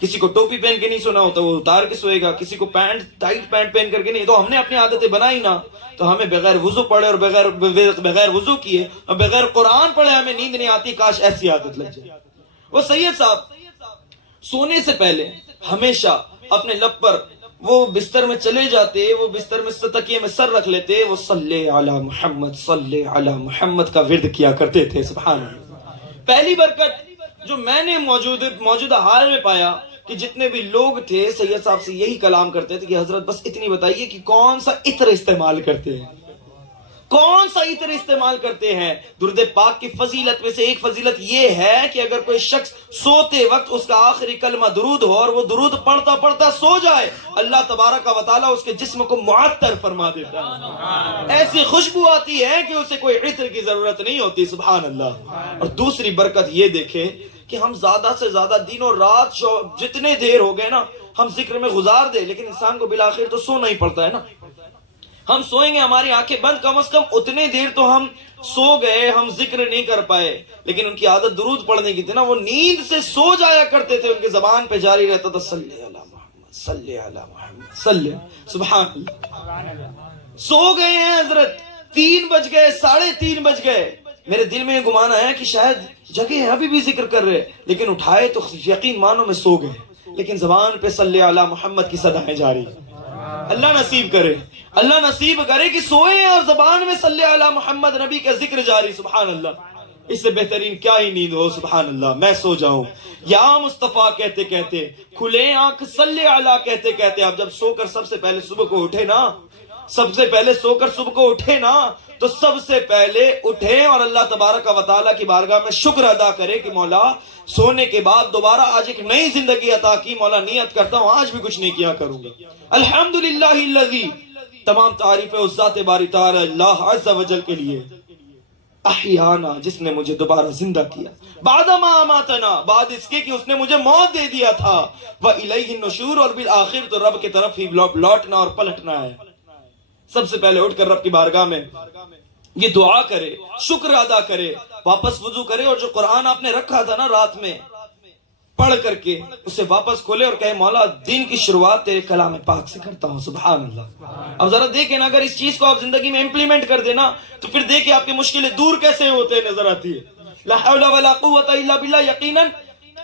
کسی کو ٹوپی پہن کے نہیں سونا ہوتا وہ اتار کے سوئے گا، کسی کو پینٹ ٹائٹ پینٹ پہن کر کے نہیں، تو ہم نے اپنی عادتیں بنائی نا، تو ہمیں بغیر وضو پڑھے اور بغیر وضو کیے اور بغیر قرآن پڑھے ہمیں نیند نہیں آتی، کاش ایسی عادت لگ جائے۔ وہ سید صاحب سونے سے پہلے ہمیشہ اپنے لب پر وہ بستر میں چلے جاتے، وہ بستر میں تکیے میں سر رکھ لیتے، وہ صلی علی محمد صلی علی محمد کا ورد کیا کرتے تھے۔ سبحان اللہ۔ پہلی برکت جو میں نے موجودہ حال میں پایا کہ جتنے بھی لوگ تھے سید صاحب سے یہی کلام کرتے تھے کہ حضرت بس اتنی بتائیے کہ کون سا عطر استعمال کرتے ہیں، کون سا عطر استعمال کرتے ہیں۔ درود پاک کی فضیلت میں سے ایک فضیلت یہ ہے کہ اگر کوئی شخص سوتے وقت اس کا آخری کلمہ درود ہو اور وہ درود پڑھتا پڑھتا سو جائے، اللہ تبارک و تعالیٰ اس کے جسم کو معطر فرما دیتا ہے، ایسی خوشبو آتی ہے کہ اسے کوئی عطر کی ضرورت نہیں ہوتی۔ سبحان اللہ۔ اور دوسری برکت یہ دیکھیں کہ ہم زیادہ سے زیادہ دن اور رات جتنے دیر ہو گئے نا ہم ذکر میں گزار دے، لیکن انسان کو بالآخر تو سونا ہی پڑتا ہے نا، ہم سوئیں گے ہماری آنکھیں بند، کم از کم اتنے دیر تو ہم سو گئے، ہم ذکر نہیں کر پائے، لیکن ان کی عادت درود پڑھنے کی تھی نا، وہ نیند سے سو جایا کرتے تھے، ان کی زبان پہ جاری رہتا تھا صلی علی محمد صلی علی محمد صلی، سبحان اللہ۔ سو گئے ہیں حضرت، 3 بج گئے، 3:30 بج گئے، میرے دل میں یہ گمان آیا کہ شاید جگہ ہے ابھی بھی ذکر کر رہے، لیکن اٹھائے تو یقین مانو میں سو گئے، لیکن زبان پہ صلی علی محمد کی صدایں جاری۔ اللہ نصیب کرے، اللہ نصیب کرے کہ سوئے اور زبان میں صلی علی محمد نبی کا ذکر جاری۔ سبحان اللہ۔ اس سے بہترین کیا ہی نیند ہو، سبحان اللہ۔ میں سو جاؤں یا مصطفیٰ کہتے کہتے، کھلے آنکھ صلی علی کہتے کہتے، اب جب سو کر سب سے پہلے صبح کو اٹھے نا، سب سے پہلے سو کر صبح کو اٹھے نا، تو سب سے پہلے اٹھے اور اللہ تبارک و تعالیٰ کی بارگاہ میں شکر ادا کرے کہ مولا سونے کے بعد دوبارہ آج ایک نئی زندگی عطا کی، مولا نیت کرتا ہوں آج بھی کچھ نہیں کیا کروں گا۔ الحمدللہ الذی، تمام تعریفیں اس ذات باری تعالی اللہ عز و جل کے لیے، احیانا، جس نے مجھے دوبارہ زندہ کیا، بعد ما اماتنا، بعد اس کے کہ اس نے مجھے موت دے دیا تھا، وَإِلَيْهِ النُّشُورُ، اور بالآخر تو رب کی طرف ہی لوٹنا اور پلٹنا ہے۔ سب سے پہلے اٹھ کر رب کی بارگاہ میں یہ دعا کرے، شکر ادا کرے، واپس وضو کرے، اور جو قرآن آپ نے رکھا تھا نا رات میں پڑھ کر کے اسے واپس کھولے اور کہے مولا دن کی شروعات تیرے کلام پاک سے کرتا ہوں۔ سبحان اللہ۔ اب ذرا دیکھیں نا، اگر اس چیز کو آپ زندگی میں امپلیمنٹ کر دینا تو پھر دیکھیں آپ کی مشکلیں دور کیسے ہوتے نظر آتی ہے۔ لا حول ولا قوت الا باللہ، یقیناً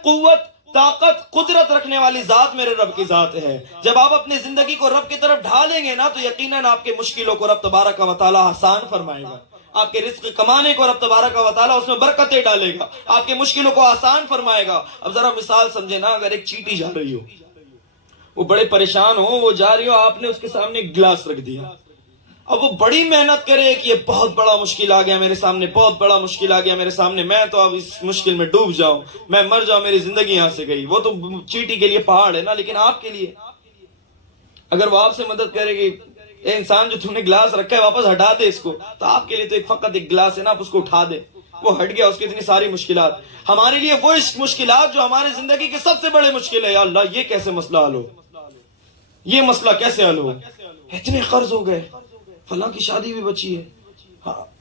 قوت، طاقت، قدرت رکھنے والی ذات میرے رب کی ذات ہے۔ جب آپ اپنی زندگی کو رب کی طرف ڈھالیں گے نا تو یقیناً آپ کے مشکلوں کو رب تبارک و تعالی آسان فرمائے گا، آپ کے رزق کمانے کو رب تبارک و تعالی اس میں برکتیں ڈالے گا، آپ کے مشکلوں کو آسان فرمائے گا۔ اب ذرا مثال سمجھے نا، اگر ایک چیٹی جا رہی ہو، وہ بڑے پریشان ہو، وہ جا رہی ہو، آپ نے اس کے سامنے ایک گلاس رکھ دیا، اب وہ بڑی محنت کرے کہ یہ بہت بڑا مشکل آ گیا میرے سامنے، بہت بڑا مشکل آ گیا میرے سامنے، میں تو اب اس مشکل میں ڈوب جاؤں، میں مر جاؤں، میری زندگی یہاں سے گئی۔ وہ تو چیٹی کے لیے پہاڑ ہے نا، لیکن آپ کے لیے اگر وہ آپ سے مدد کرے گی، اے انسان جو تم نے گلاس رکھا ہے واپس ہٹا دے اس کو، تو آپ کے لیے تو فقط ایک گلاس ہے نا، آپ اس کو اٹھا دے، وہ ہٹ گیا، اس کی اتنی ساری مشکلات۔ ہمارے لیے وہ مشکلات جو ہمارے زندگی کے سب سے بڑے مشکل ہے، یا اللہ یہ کیسے مسئلہ حل ہو، یہ مسئلہ کیسے حل ہو؟ اتنے قرض ہو گئے، فلاں کی شادی بھی بچی ہے،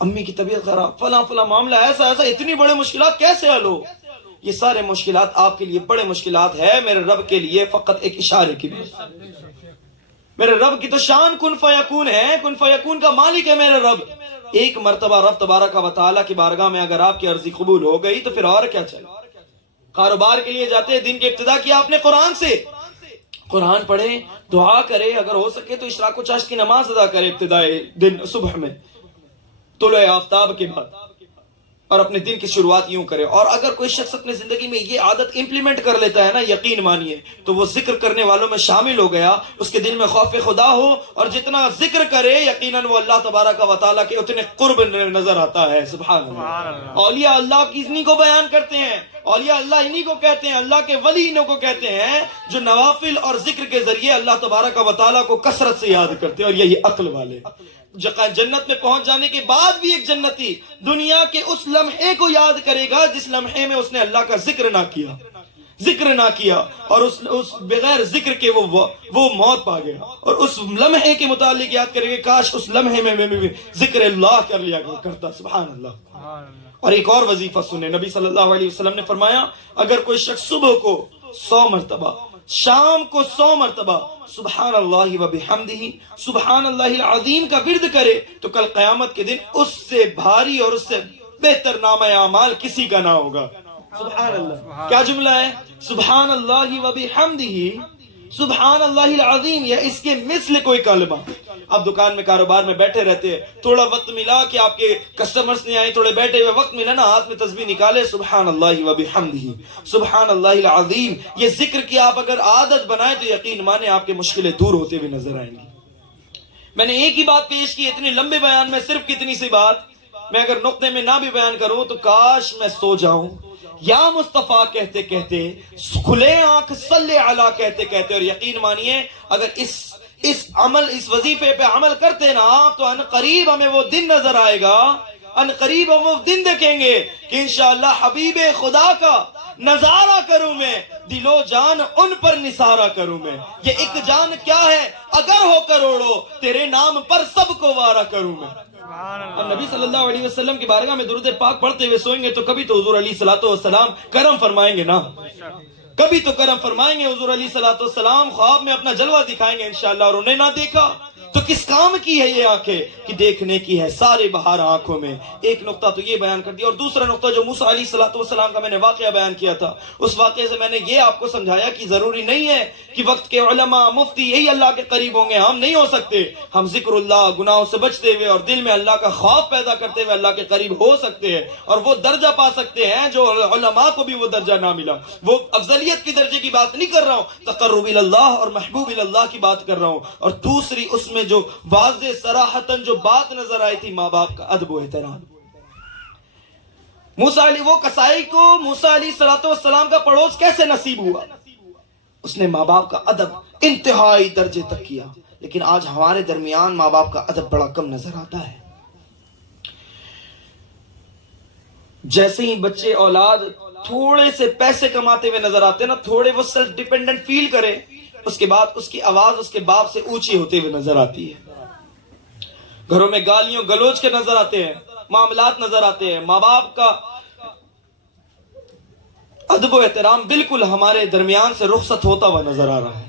امی کی طبیعت خراب، فلاں فلاں معاملہ ایسا ایسا، اتنی بڑے مشکلات کیسے حل ہو؟ یہ سارے مشکلات آپ کے لیے بڑے مشکلات ہے، میرے رب کے لیے فقط ایک اشارے کی بات۔ میرے رب کی تو شان کن فیکون ہے، کن فیکون کا مالک ہے میرے رب۔ ایک مرتبہ رب تبارک و تعالیٰ کی بارگاہ میں اگر آپ کی عرضی قبول ہو گئی تو پھر اور کیا چاہیے؟ کاروبار کے لیے جاتے ہیں، دن کی ابتدا کیا آپ نے قرآن سے، قرآن پڑھیں، دعا کرے، اگر ہو سکے تو اشراق و چاشت کی نماز ادا کرے ابتدائے دن صبح میں طلوع آفتاب کے بعد، اور اپنے دن کی شروعات یوں کرے۔ اور اگر کوئی شخص اپنے زندگی میں یہ عادت امپلیمنٹ کر لیتا ہے نا، یقین مانیے تو وہ ذکر کرنے والوں میں شامل ہو گیا، اس کے دل میں خوف خدا ہو، اور جتنا ذکر کرے یقیناً وہ اللہ تبارک و تعالیٰ کے اتنے قرب نظر آتا ہے۔ سبحان اللہ۔ اولیاء اللہ کی انہی کو بیان کرتے ہیں، اولیاء اللہ انہی کو کہتے ہیں، اللہ کے ولی انہوں کو کہتے ہیں جو نوافل اور ذکر کے ذریعے اللہ تبارک و تعالیٰ کو کثرت سے یاد کرتے ہیں، اور یہی عقل والے۔ جنت میں پہنچ جانے کے بعد بھی ایک جنتی دنیا کے اس لمحے کو یاد کرے گا جس لمحے میں اس نے اللہ کا ذکر نہ کیا، اور اس بغیر ذکر کے وہ موت پا گیا، اور اس لمحے کے متعلق یاد کرے گا کاش اس لمحے میں بھی ذکر اللہ کر لیا کرتا۔ سبحان اللہ۔ اور ایک اور وظیفہ سنیں، نبی صلی اللہ علیہ وسلم نے فرمایا اگر کوئی شخص صبح کو 100 مرتبہ، شام کو 100 مرتبہ سبحان اللہ و بحمدہ سبحان اللہ العظیم کا ورد کرے تو کل قیامت کے دن اس سے بھاری اور اس سے بہتر نامہ اعمال کسی کا نہ ہوگا۔ سبحان اللہ، کیا جملہ ہے؟ سبحان اللہ و بحمدہ سبحان اللہ العظیم، یا اس کے مثل کوئی کلمہ۔ آپ دکان میں کاروبار میں بیٹھے رہتے ہیں، تھوڑا وقت ملا کہ آپ کے کسٹمرز نہیں آئے، تھوڑے بیٹھے ہوئے وقت ملا نا، ہاتھ میں تسبیح نکالے سبحان اللہ و بحمدہ سبحان اللہ العظیم، یہ ذکر کی آپ اگر عادت بنائیں تو یقین مانے آپ کے مشکلیں دور ہوتے ہوئے نظر آئیں گی۔ میں نے ایک ہی بات پیش کی اتنے لمبے بیان میں، صرف کتنی سی بات میں اگر نقطے میں نہ بھی بیان کروں تو کاش میں سو جاؤں، یا مصطفیٰ کہتے کہتے، کھلے آنکھ صلی علی کہتے کہتے، اور یقین مانیے اگر اس وظیفے پہ عمل کرتے نا تو ان قریب ہمیں وہ دن نظر آئے گا، ان قریب ہم وہ دن دیکھیں گے کہ انشاءاللہ حبیب خدا کا نظارہ کروں میں، دل و جان ان پر نثارہ کروں میں۔ یہ ایک جان کیا ہے اگر ہو کروڑوں، تیرے نام پر سب کو وارہ کروں میں۔ اب نبی صلی اللہ علیہ وسلم کی بارگاہ میں درود پاک پڑھتے ہوئے سوئیں گے تو کبھی تو حضور علیہ الصلوۃ والسلام کرم فرمائیں گے نا، کبھی تو کرم فرمائیں گے حضور علیہ الصلوۃ والسلام، خواب میں اپنا جلوہ دکھائیں گے انشاءاللہ، اور انہیں نہ دیکھا تو کس کام کی ہے یہ آنکھیں کہ دیکھنے کی ہے سارے بہار آنکھوں میں۔ ایک نقطہ تو یہ بیان کر دیا، اور دوسرا نقطہ جو موسیٰ علیہ الصلوۃ والسلام کا میں نے واقعہ بیان کیا تھا، اس واقعے سے میں نے یہ آپ کو سمجھایا کہ ضروری نہیں ہے کہ وقت کے علماء مفتی یہی اللہ کے قریب ہوں گے، ہم نہیں ہو سکتے، ہم ذکر اللہ، گناہوں سے بچتے ہوئے اور دل میں اللہ کا خوف پیدا کرتے ہوئے اللہ کے قریب ہو سکتے ہیں، اور وہ درجہ پا سکتے ہیں جو علماء کو بھی وہ درجہ نہ ملا۔ وہ افضلیت کی درجے کی بات نہیں کر رہا ہوں، تقرب اللہ اور محبوب اللہ کی بات کر رہا ہوں۔ اور دوسری اس میں جو واضح صراحتاً جو بات نظر آئی تھی ماں باپ کا ادب و احترام۔ موسیٰ علیہ وہ کسائی کو موسیٰ علیہ الصلوۃ والسلام کا پڑوس کیسے نصیب ہوا؟ اس نے ماں باپ کا ادب انتہائی درجے تک کیا، لیکن آج ہمارے درمیان ماں باپ کا ادب بڑا کم نظر آتا ہے۔ جیسے ہی بچے اولاد تھوڑے سے پیسے کماتے ہوئے نظر آتے ہیں نا، تھوڑے وہ سیلف ڈیپینڈنٹ فیل کرے، اس کے بعد اس کی آواز اس کے باپ سے اونچی ہوتے ہوئے نظر آتی ہے۔ گھروں میں گالیوں گلوچ کے نظر آتے ہیں، معاملات نظر آتے ہیں، ماں باپ کا ادب و احترام بالکل ہمارے درمیان سے رخصت ہوتا ہوا نظر آ رہا ہے۔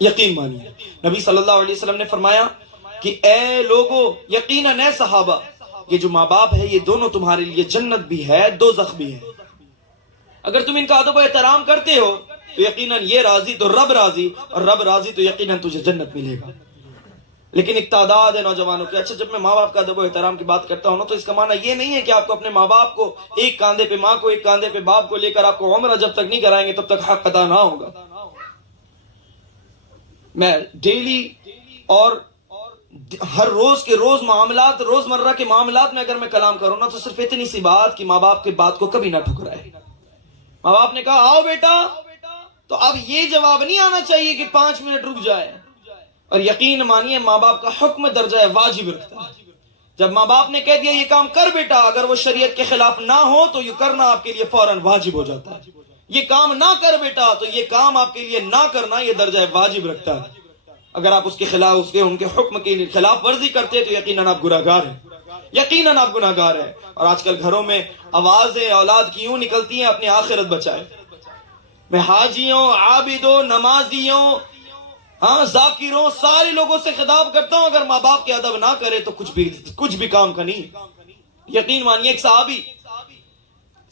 یقین مانیے نبی صلی اللہ علیہ وسلم نے فرمایا کہ اے لوگو، یقیناً اے صحابہ، یہ جو ماں باپ ہے یہ دونوں تمہارے لیے جنت بھی ہے دوزخ بھی ہے۔ اگر تم ان کا ادب و احترام کرتے ہو تو یقیناً یہ راضی تو رب راضی، اور رب راضی تو یقیناً تجھے جنت ملے گا۔ لیکن ایک تعداد ہے نوجوانوں کی، اچھا جب میں ماں باپ کا ادب و احترام کی بات کرتا ہوں نا تو اس کا معنی یہ نہیں ہے کہ آپ کو اپنے ماں باپ کو ایک کاندھے پہ ماں کو ایک کاندھے پہ باپ کو لے کر آپ کو عمرہ جب تک نہیں کرائیں گے تب تک حق ادا نہ ہوگا۔ میں ڈیلی اور ہر روز کے روز معاملات، روزمرہ کے معاملات میں اگر میں کلام کروں نا تو صرف اتنی سی بات کہ ماں باپ کے بات کو کبھی نہ ٹھکرائے۔ ماں باپ نے کہا آؤ بیٹا، تو اب یہ جواب نہیں آنا چاہیے کہ 5 منٹ رک جائے۔ اور یقین مانیے ماں باپ کا حکم درجہ واجب رکھتا ہے۔ جب ماں باپ نے کہہ دیا یہ کام کر بیٹا، اگر وہ شریعت کے خلاف نہ ہو تو یہ کرنا آپ کے لیے فوراً واجب ہو جاتا ہے۔ یہ کام نہ کر بیٹا، تو یہ کام آپ کے لیے نہ کرنا یہ درجہ واجب رکھتا ہے۔ اگر آپ اس کے خلاف ان کے حکم کی خلاف ورزی کرتے تو یقیناً آپ گناہگار ہیں، یقیناً آپ گناہگار ہیں۔ اور آج کل گھروں میں آوازیں اولاد کی یوں نکلتی ہیں اپنی آخرت بچائے۔ میں حاجیوں، عابدوں، نمازیوں، ذاکروں، سارے لوگوں سے خطاب کرتا ہوں، اگر ماں باپ کے ادب نہ کرے تو کچھ بھی کام کا نہیں۔ یقین مانیے، ایک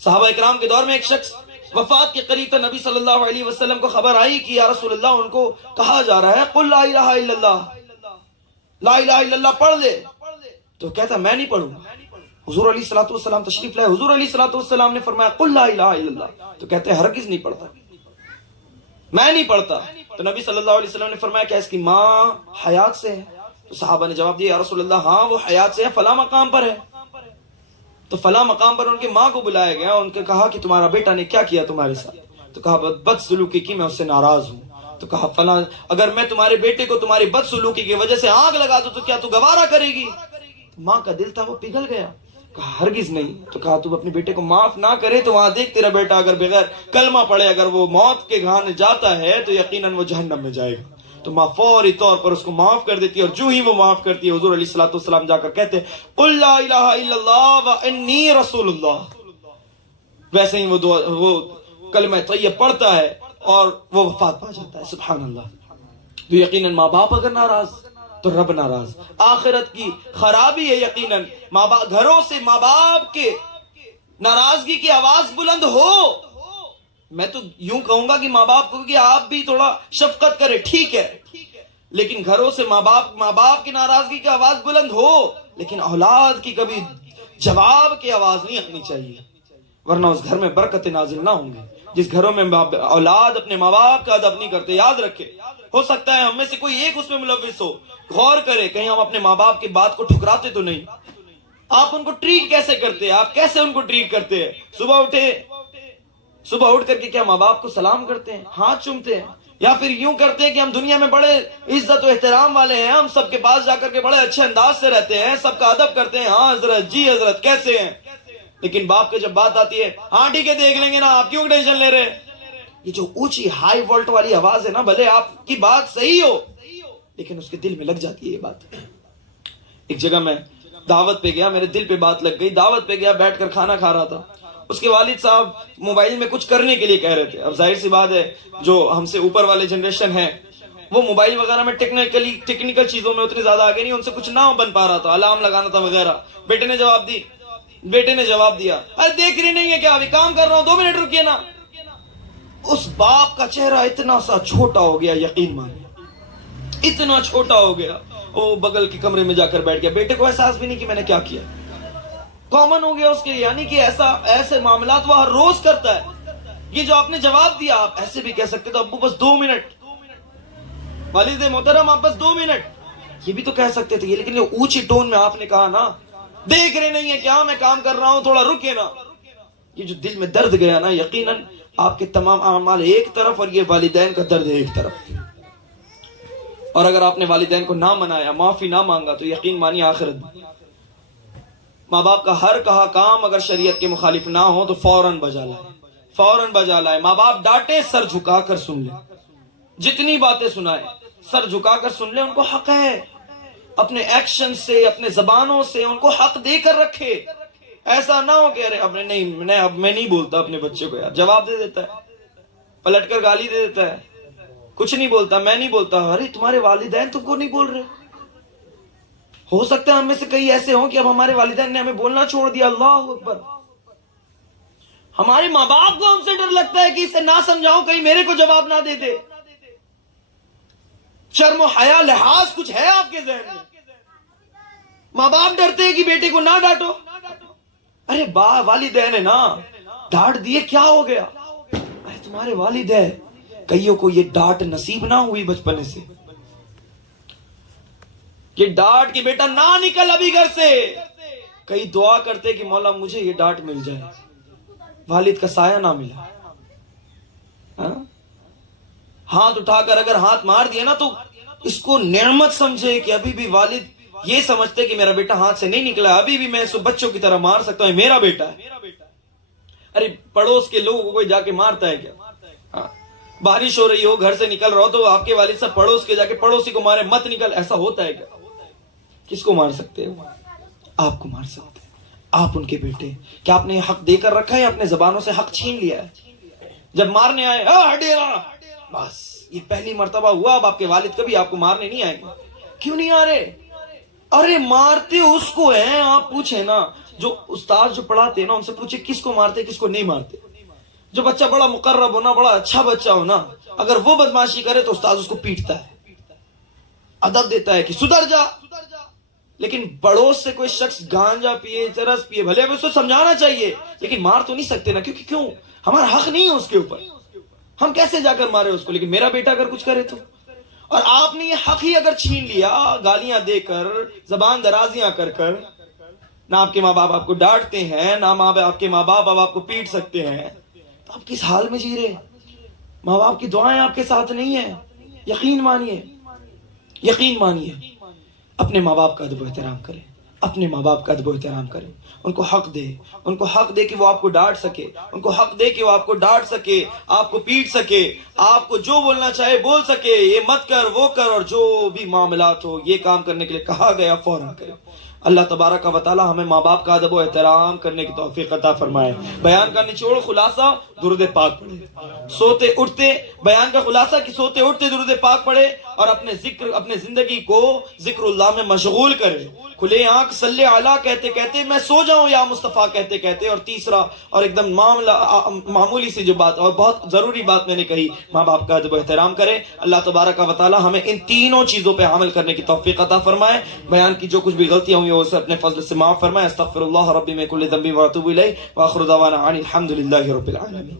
صحابہ اکرام کے دور میں ایک شخص وفات کے قریب تھا، نبی صلی اللہ علیہ وسلم کو خبر آئی کہ یا رسول اللہ ان کو کہا جا رہا ہے قل لا الہ الا اللہ، لا الہ الا اللہ پڑھ لے۔ تو کہتا میں نہیں پڑھوں گا۔ حضور علیہ الصلوۃ والسلام تشریف لائے، حضور علیہ الصلوۃ والسلام نے فرمایا قل لا الہ الا اللہ، تو کہتے ہیں ہرگز نہیں پڑھتا، میں نہیں پڑھتا۔ تو نبی صلی اللہ علیہ وسلم نے فرمایا کیا اس کی ماں حیات سے ہے؟ تو صحابہ نے جواب دیا یا رسول اللہ ہاں وہ حیات سے ہے، فلاں مقام پر ہے۔ تو فلاں مقام پر ان کی ماں کو بلایا گیا، ان کے کہا کہ تمہارا بیٹا نے کیا کیا تمہارے ساتھ؟ تو کہا بد سلوکی کی، میں اس سے ناراض ہوں۔ تو کہا فلاں اگر میں تمہارے بیٹے کو تمہاری بد سلوکی کی وجہ سے آگ لگا دوں تو کیا تو گوارا کرے گی؟ ماں کا دل تھا وہ پگھل گیا، کہا ہرگز نہیں۔ تو کہا تو اپنے بیٹے کو معاف نہ کرے تو وہاں دیکھ تیرا بیٹا اگر بغیر کلمہ پڑھے اگر وہ موت کے گھانے جاتا ہے تو یقیناً وہ جہنم میں جائے گا۔ تو ماں فوری طور پر اس کو معاف کر دیتی ہے، اور جو ہی وہ معاف کرتی ہے حضور علیہ الصلوۃ والسلام جا کر کہتے قل لا الہ الا اللہ وانی رسول اللہ۔ ویسے ہی وہ کلمہ طیب پڑھتا ہے اور وہ وفات پا جاتا ہے۔ سبحان اللہ۔ تو یقیناً ماں باپ اگر ناراض تو رب ناراض، آخرت کی خرابی ہے۔ یقیناً گھروں سے ماں باپ کے ناراضگی کی آواز بلند ہو۔ میں تو یوں کہوں گا کہ ماں باپ کو کہ آپ بھی تھوڑا شفقت کرے، ٹھیک ہے، لیکن گھروں سے ماں باپ کی ناراضگی کی آواز بلند ہو، لیکن اولاد کی کبھی جواب کی آواز نہیں آنی چاہیے، ورنہ اس گھر میں برکت نازل نہ ہوں گی۔ جس گھروں میں اولاد اپنے ماں باپ کا ادب نہیں کرتے، یاد رکھے ہو سکتا ہے ہم میں سے کوئی ایک اس میں ملوث ہو، غور کرے کہیں ہم اپنے ماں باپ کی بات کو ٹھکراتے تو نہیں۔ آپ ان کو ٹریٹ کیسے کرتے ہیں؟ آپ کیسے ان کو ٹریٹ کرتے ہیں؟ صبح اٹھ کر کے کیا ماں باپ کو سلام کرتے ہیں، ہاتھ چومتے ہیں، یا پھر یوں کرتے ہیں کہ ہم دنیا میں بڑے عزت و احترام والے ہیں، ہم سب کے پاس جا کر کے بڑے اچھے انداز سے رہتے ہیں، سب کا ادب کرتے ہیں، ہاں حضرت، جی حضرت، کیسے ہیں؟ لیکن باپ کے جب بات آتی ہے ہاں ٹھیک ہے دیکھ لیں گے نا، آپ کیوں ٹینشن لے رہے؟ یہ جو اونچی ہائی وولٹ والی آواز ہے نا، بھلے آپ کی بات صحیح ہو لیکن اس کے دل میں لگ جاتی ہے یہ بات۔ ایک جگہ میں دعوت پہ گیا، میرے دل پہ بات لگ گئی، دعوت پہ گیا، بیٹھ کر کھانا کھا رہا تھا، اس کے والد صاحب موبائل میں کچھ کرنے کے لیے کہہ رہے تھے۔ اب ظاہر سی بات ہے جو ہم سے اوپر والے جنریشن ہیں وہ موبائل وغیرہ میں ٹیکنیکل چیزوں میں اتنے زیادہ آگے نہیں، ان سے کچھ نہ بن پا رہا تھا، الارم لگانا تھا وغیرہ۔ بیٹے نے جواب دیا ارے دیکھ رہی نہیں ہے کیا، ابھی کام کر رہا ہوں، 2 منٹ رکیے نا۔ اس باپ کا چہرہ اتنا سا چھوٹا ہو گیا، یقین مانیے اتنا چھوٹا ہو گیا، وہ بغل کے کمرے میں جا کر بیٹھ گیا۔ بیٹے کو احساس بھی نہیں کہ میں نے کیا کیا، کامن ہو گیا اس کے، یعنی کہ ایسے معاملات وہ ہر روز کرتا ہے۔ یہ جو آپ نے جواب دیا، آپ ایسے بھی کہہ سکتے تو ابو بس 2 منٹ، والد محترم آپ بس 2 منٹ، یہ بھی تو کہہ سکتے تھے، لیکن یہ اونچی ٹون میں آپ نے کہا نا، دیکھ رہے نہیں ہے کیا میں کام کر رہا ہوں، تھوڑا رکے نا۔ یہ جو دل میں درد گیا نا، یقیناً آپ کے تمام اعمال ایک طرف اور یہ والدین کا درد ایک طرف۔ اور اگر آپ نے والدین کو نہ منایا، معافی نہ مانگا تو یقین مانیے آخرت ماں باپ کا ہر کہا کام اگر شریعت کے مخالف نہ ہو تو فوراً بجا لائے۔ ماں باپ ڈانٹے سر جھکا کر سن لے، جتنی باتیں سنائے سر جھکا کر سن لے، ان کو حق ہے، اپنے ایکشن سے اپنے زبانوں سے ان کو حق دے کر رکھے۔ ایسا نہ ہو کہ ارے اب میں نہیں بولتا اپنے بچے کو، یار جواب دے دیتا ہے، پلٹ کر گالی دے دیتا ہے، کچھ نہیں بولتا، میں نہیں بولتا۔ ارے تمہارے والدین تم کو نہیں بول رہے، ہو سکتا ہے ہم میں سے کئی ایسے ہوں کہ اب ہمارے والدین نے ہمیں بولنا چھوڑ دیا، اللہ اکبر۔ ہمارے ماں باپ کو ہم سے ڈر لگتا ہے کہ اسے نہ سمجھاؤں کہیں میرے کو جواب نہ دے دے۔ شرم و حیا لحاظ کچھ ہے آپ کے ذہن میں؟ ماں باپ ڈرتے ہیں کہ بیٹے کو نہ ڈانٹو، ارے والدین ہے نا، ڈانٹ دیے کیا ہو گیا؟ ارے تمہارے والد ہے، کئیوں کو یہ ڈانٹ نصیب نہ ہوئی بچپنے سے، یہ ڈانٹ کہ بیٹا نہ نکل ابھی گھر سے، کئی دعا کرتے کہ مولا مجھے یہ ڈانٹ مل جائے، والد کا سایہ نہ ملا۔ ہاتھ اٹھا کر اگر ہاتھ مار دیا نا تو اس کو نعمت سمجھے کہ ابھی بھی والد یہ سمجھتے کہ میرا بیٹا ہاتھ سے نہیں نکلا، ابھی بھی میں اس کو بچوں کی طرح مار سکتا ہوں، میرا بیٹا ہے۔ ارے پڑوس کے لوگوں کو کوئی جا کے مارتا ہے کیا؟ ہاں، بارش ہو رہی ہو، گھر سے نکل رہا ہو تو آپ کے والد صاحب پڑوس کے جا کے پڑوسی کو مارے مت نکل، ایسا ہوتا ہے کیا؟ کس کو مار سکتے ہیں؟ آپ کو مار سکتے ہیں، آپ ان کے بیٹے. کیا آپ نے یہ حق دے کر رکھا ہے یا اپنے زبانوں سے حق چھین لیا ہے؟ جب مارنے آئے بس یہ پہلی مرتبہ ہوا، اب آپ کے والد کبھی آپ کو مارنے نہیں آئیں گے. کیوں نہیں آ رہے؟ ارے مارتے اس کو ہیں. آپ پوچھیں نا، جو استاد جو پڑھاتے ہیں نا ان سے پوچھے کس کو مارتے کس کو نہیں مارتے. جو بچہ بڑا مقرب ہونا، بڑا اچھا بچہ ہونا، اگر وہ بدماشی کرے تو استاد اس کو پیٹتا ہے، ادب دیتا ہے کہ سدھر جا. لیکن پڑوس سے کوئی شخص گانجا پیے، چرس پیے، بھلے اب اس کو سمجھانا چاہیے لیکن مار تو نہیں سکتے نا، کیونکہ کیوں؟ ہمارا حق نہیں ہے اس کے اوپر. ہم کیسے جا کر مارے اس کو؟ لیکن میرا بیٹا اگر کچھ کرے تو، اور آپ نے یہ حق ہی اگر چھین لیا گالیاں دے کر، زبان درازیاں کر کر، نہ آپ کے ماں باپ آپ کو ڈانٹتے ہیں، نہ آپ کے ماں باپ اب آپ کو پیٹ سکتے ہیں، تو آپ کس حال میں جی رہے؟ ماں باپ کی دعائیں آپ کے ساتھ نہیں ہیں. یقین مانیے، یقین مانیے، اپنے ماں باپ کا ادب و احترام کریں، اپنے ماں باپ کا ادب و احترام کریں. ان کو حق دے، ان کو حق دے کہ وہ آپ کو ڈانٹ سکے، ان کو حق دے کہ وہ آپ کو ڈانٹ سکے، آپ کو پیٹ سکے، آپ کو جو بولنا چاہے بول سکے، یہ مت کر وہ کر، اور جو بھی معاملات ہو یہ کام کرنے کے لیے کہا گیا فوراً کرے. اللہ تبارک و تعالی ہمیں ماں باپ کا ادب و احترام کرنے کی توفیق عطا فرمائے. بیان کا نچوڑ خلاصہ درود پاک پڑھے. سوتے اٹھتے بیان کا خلاصہ کہ سوتے اٹھتے درود پاک پڑھے اور اپنے زندگی کو ذکر اللہ میں مشغول کرے. کھلے آنکھ صلی علی کہتے کہتے میں سو جاؤں یا مصطفیٰ کہتے کہتے. اور تیسرا اور ایک دم معمولی سی جو بات اور بہت ضروری بات میں نے کہی، ماں باپ کا ادب و احترام کرے. اللہ تبارک و تعالی ہمیں ان تینوں چیزوں پہ عمل کرنے کی توفیق عطا فرمائے. بیان کی جو کچھ بھی غلطیاں ہوئی اسے اپنے فضل سے معاف فرمائے. استغفر اللہ ربی من کل ذنب واتوب الیہ واخر دعوانا ان الحمد للہ رب العالمین.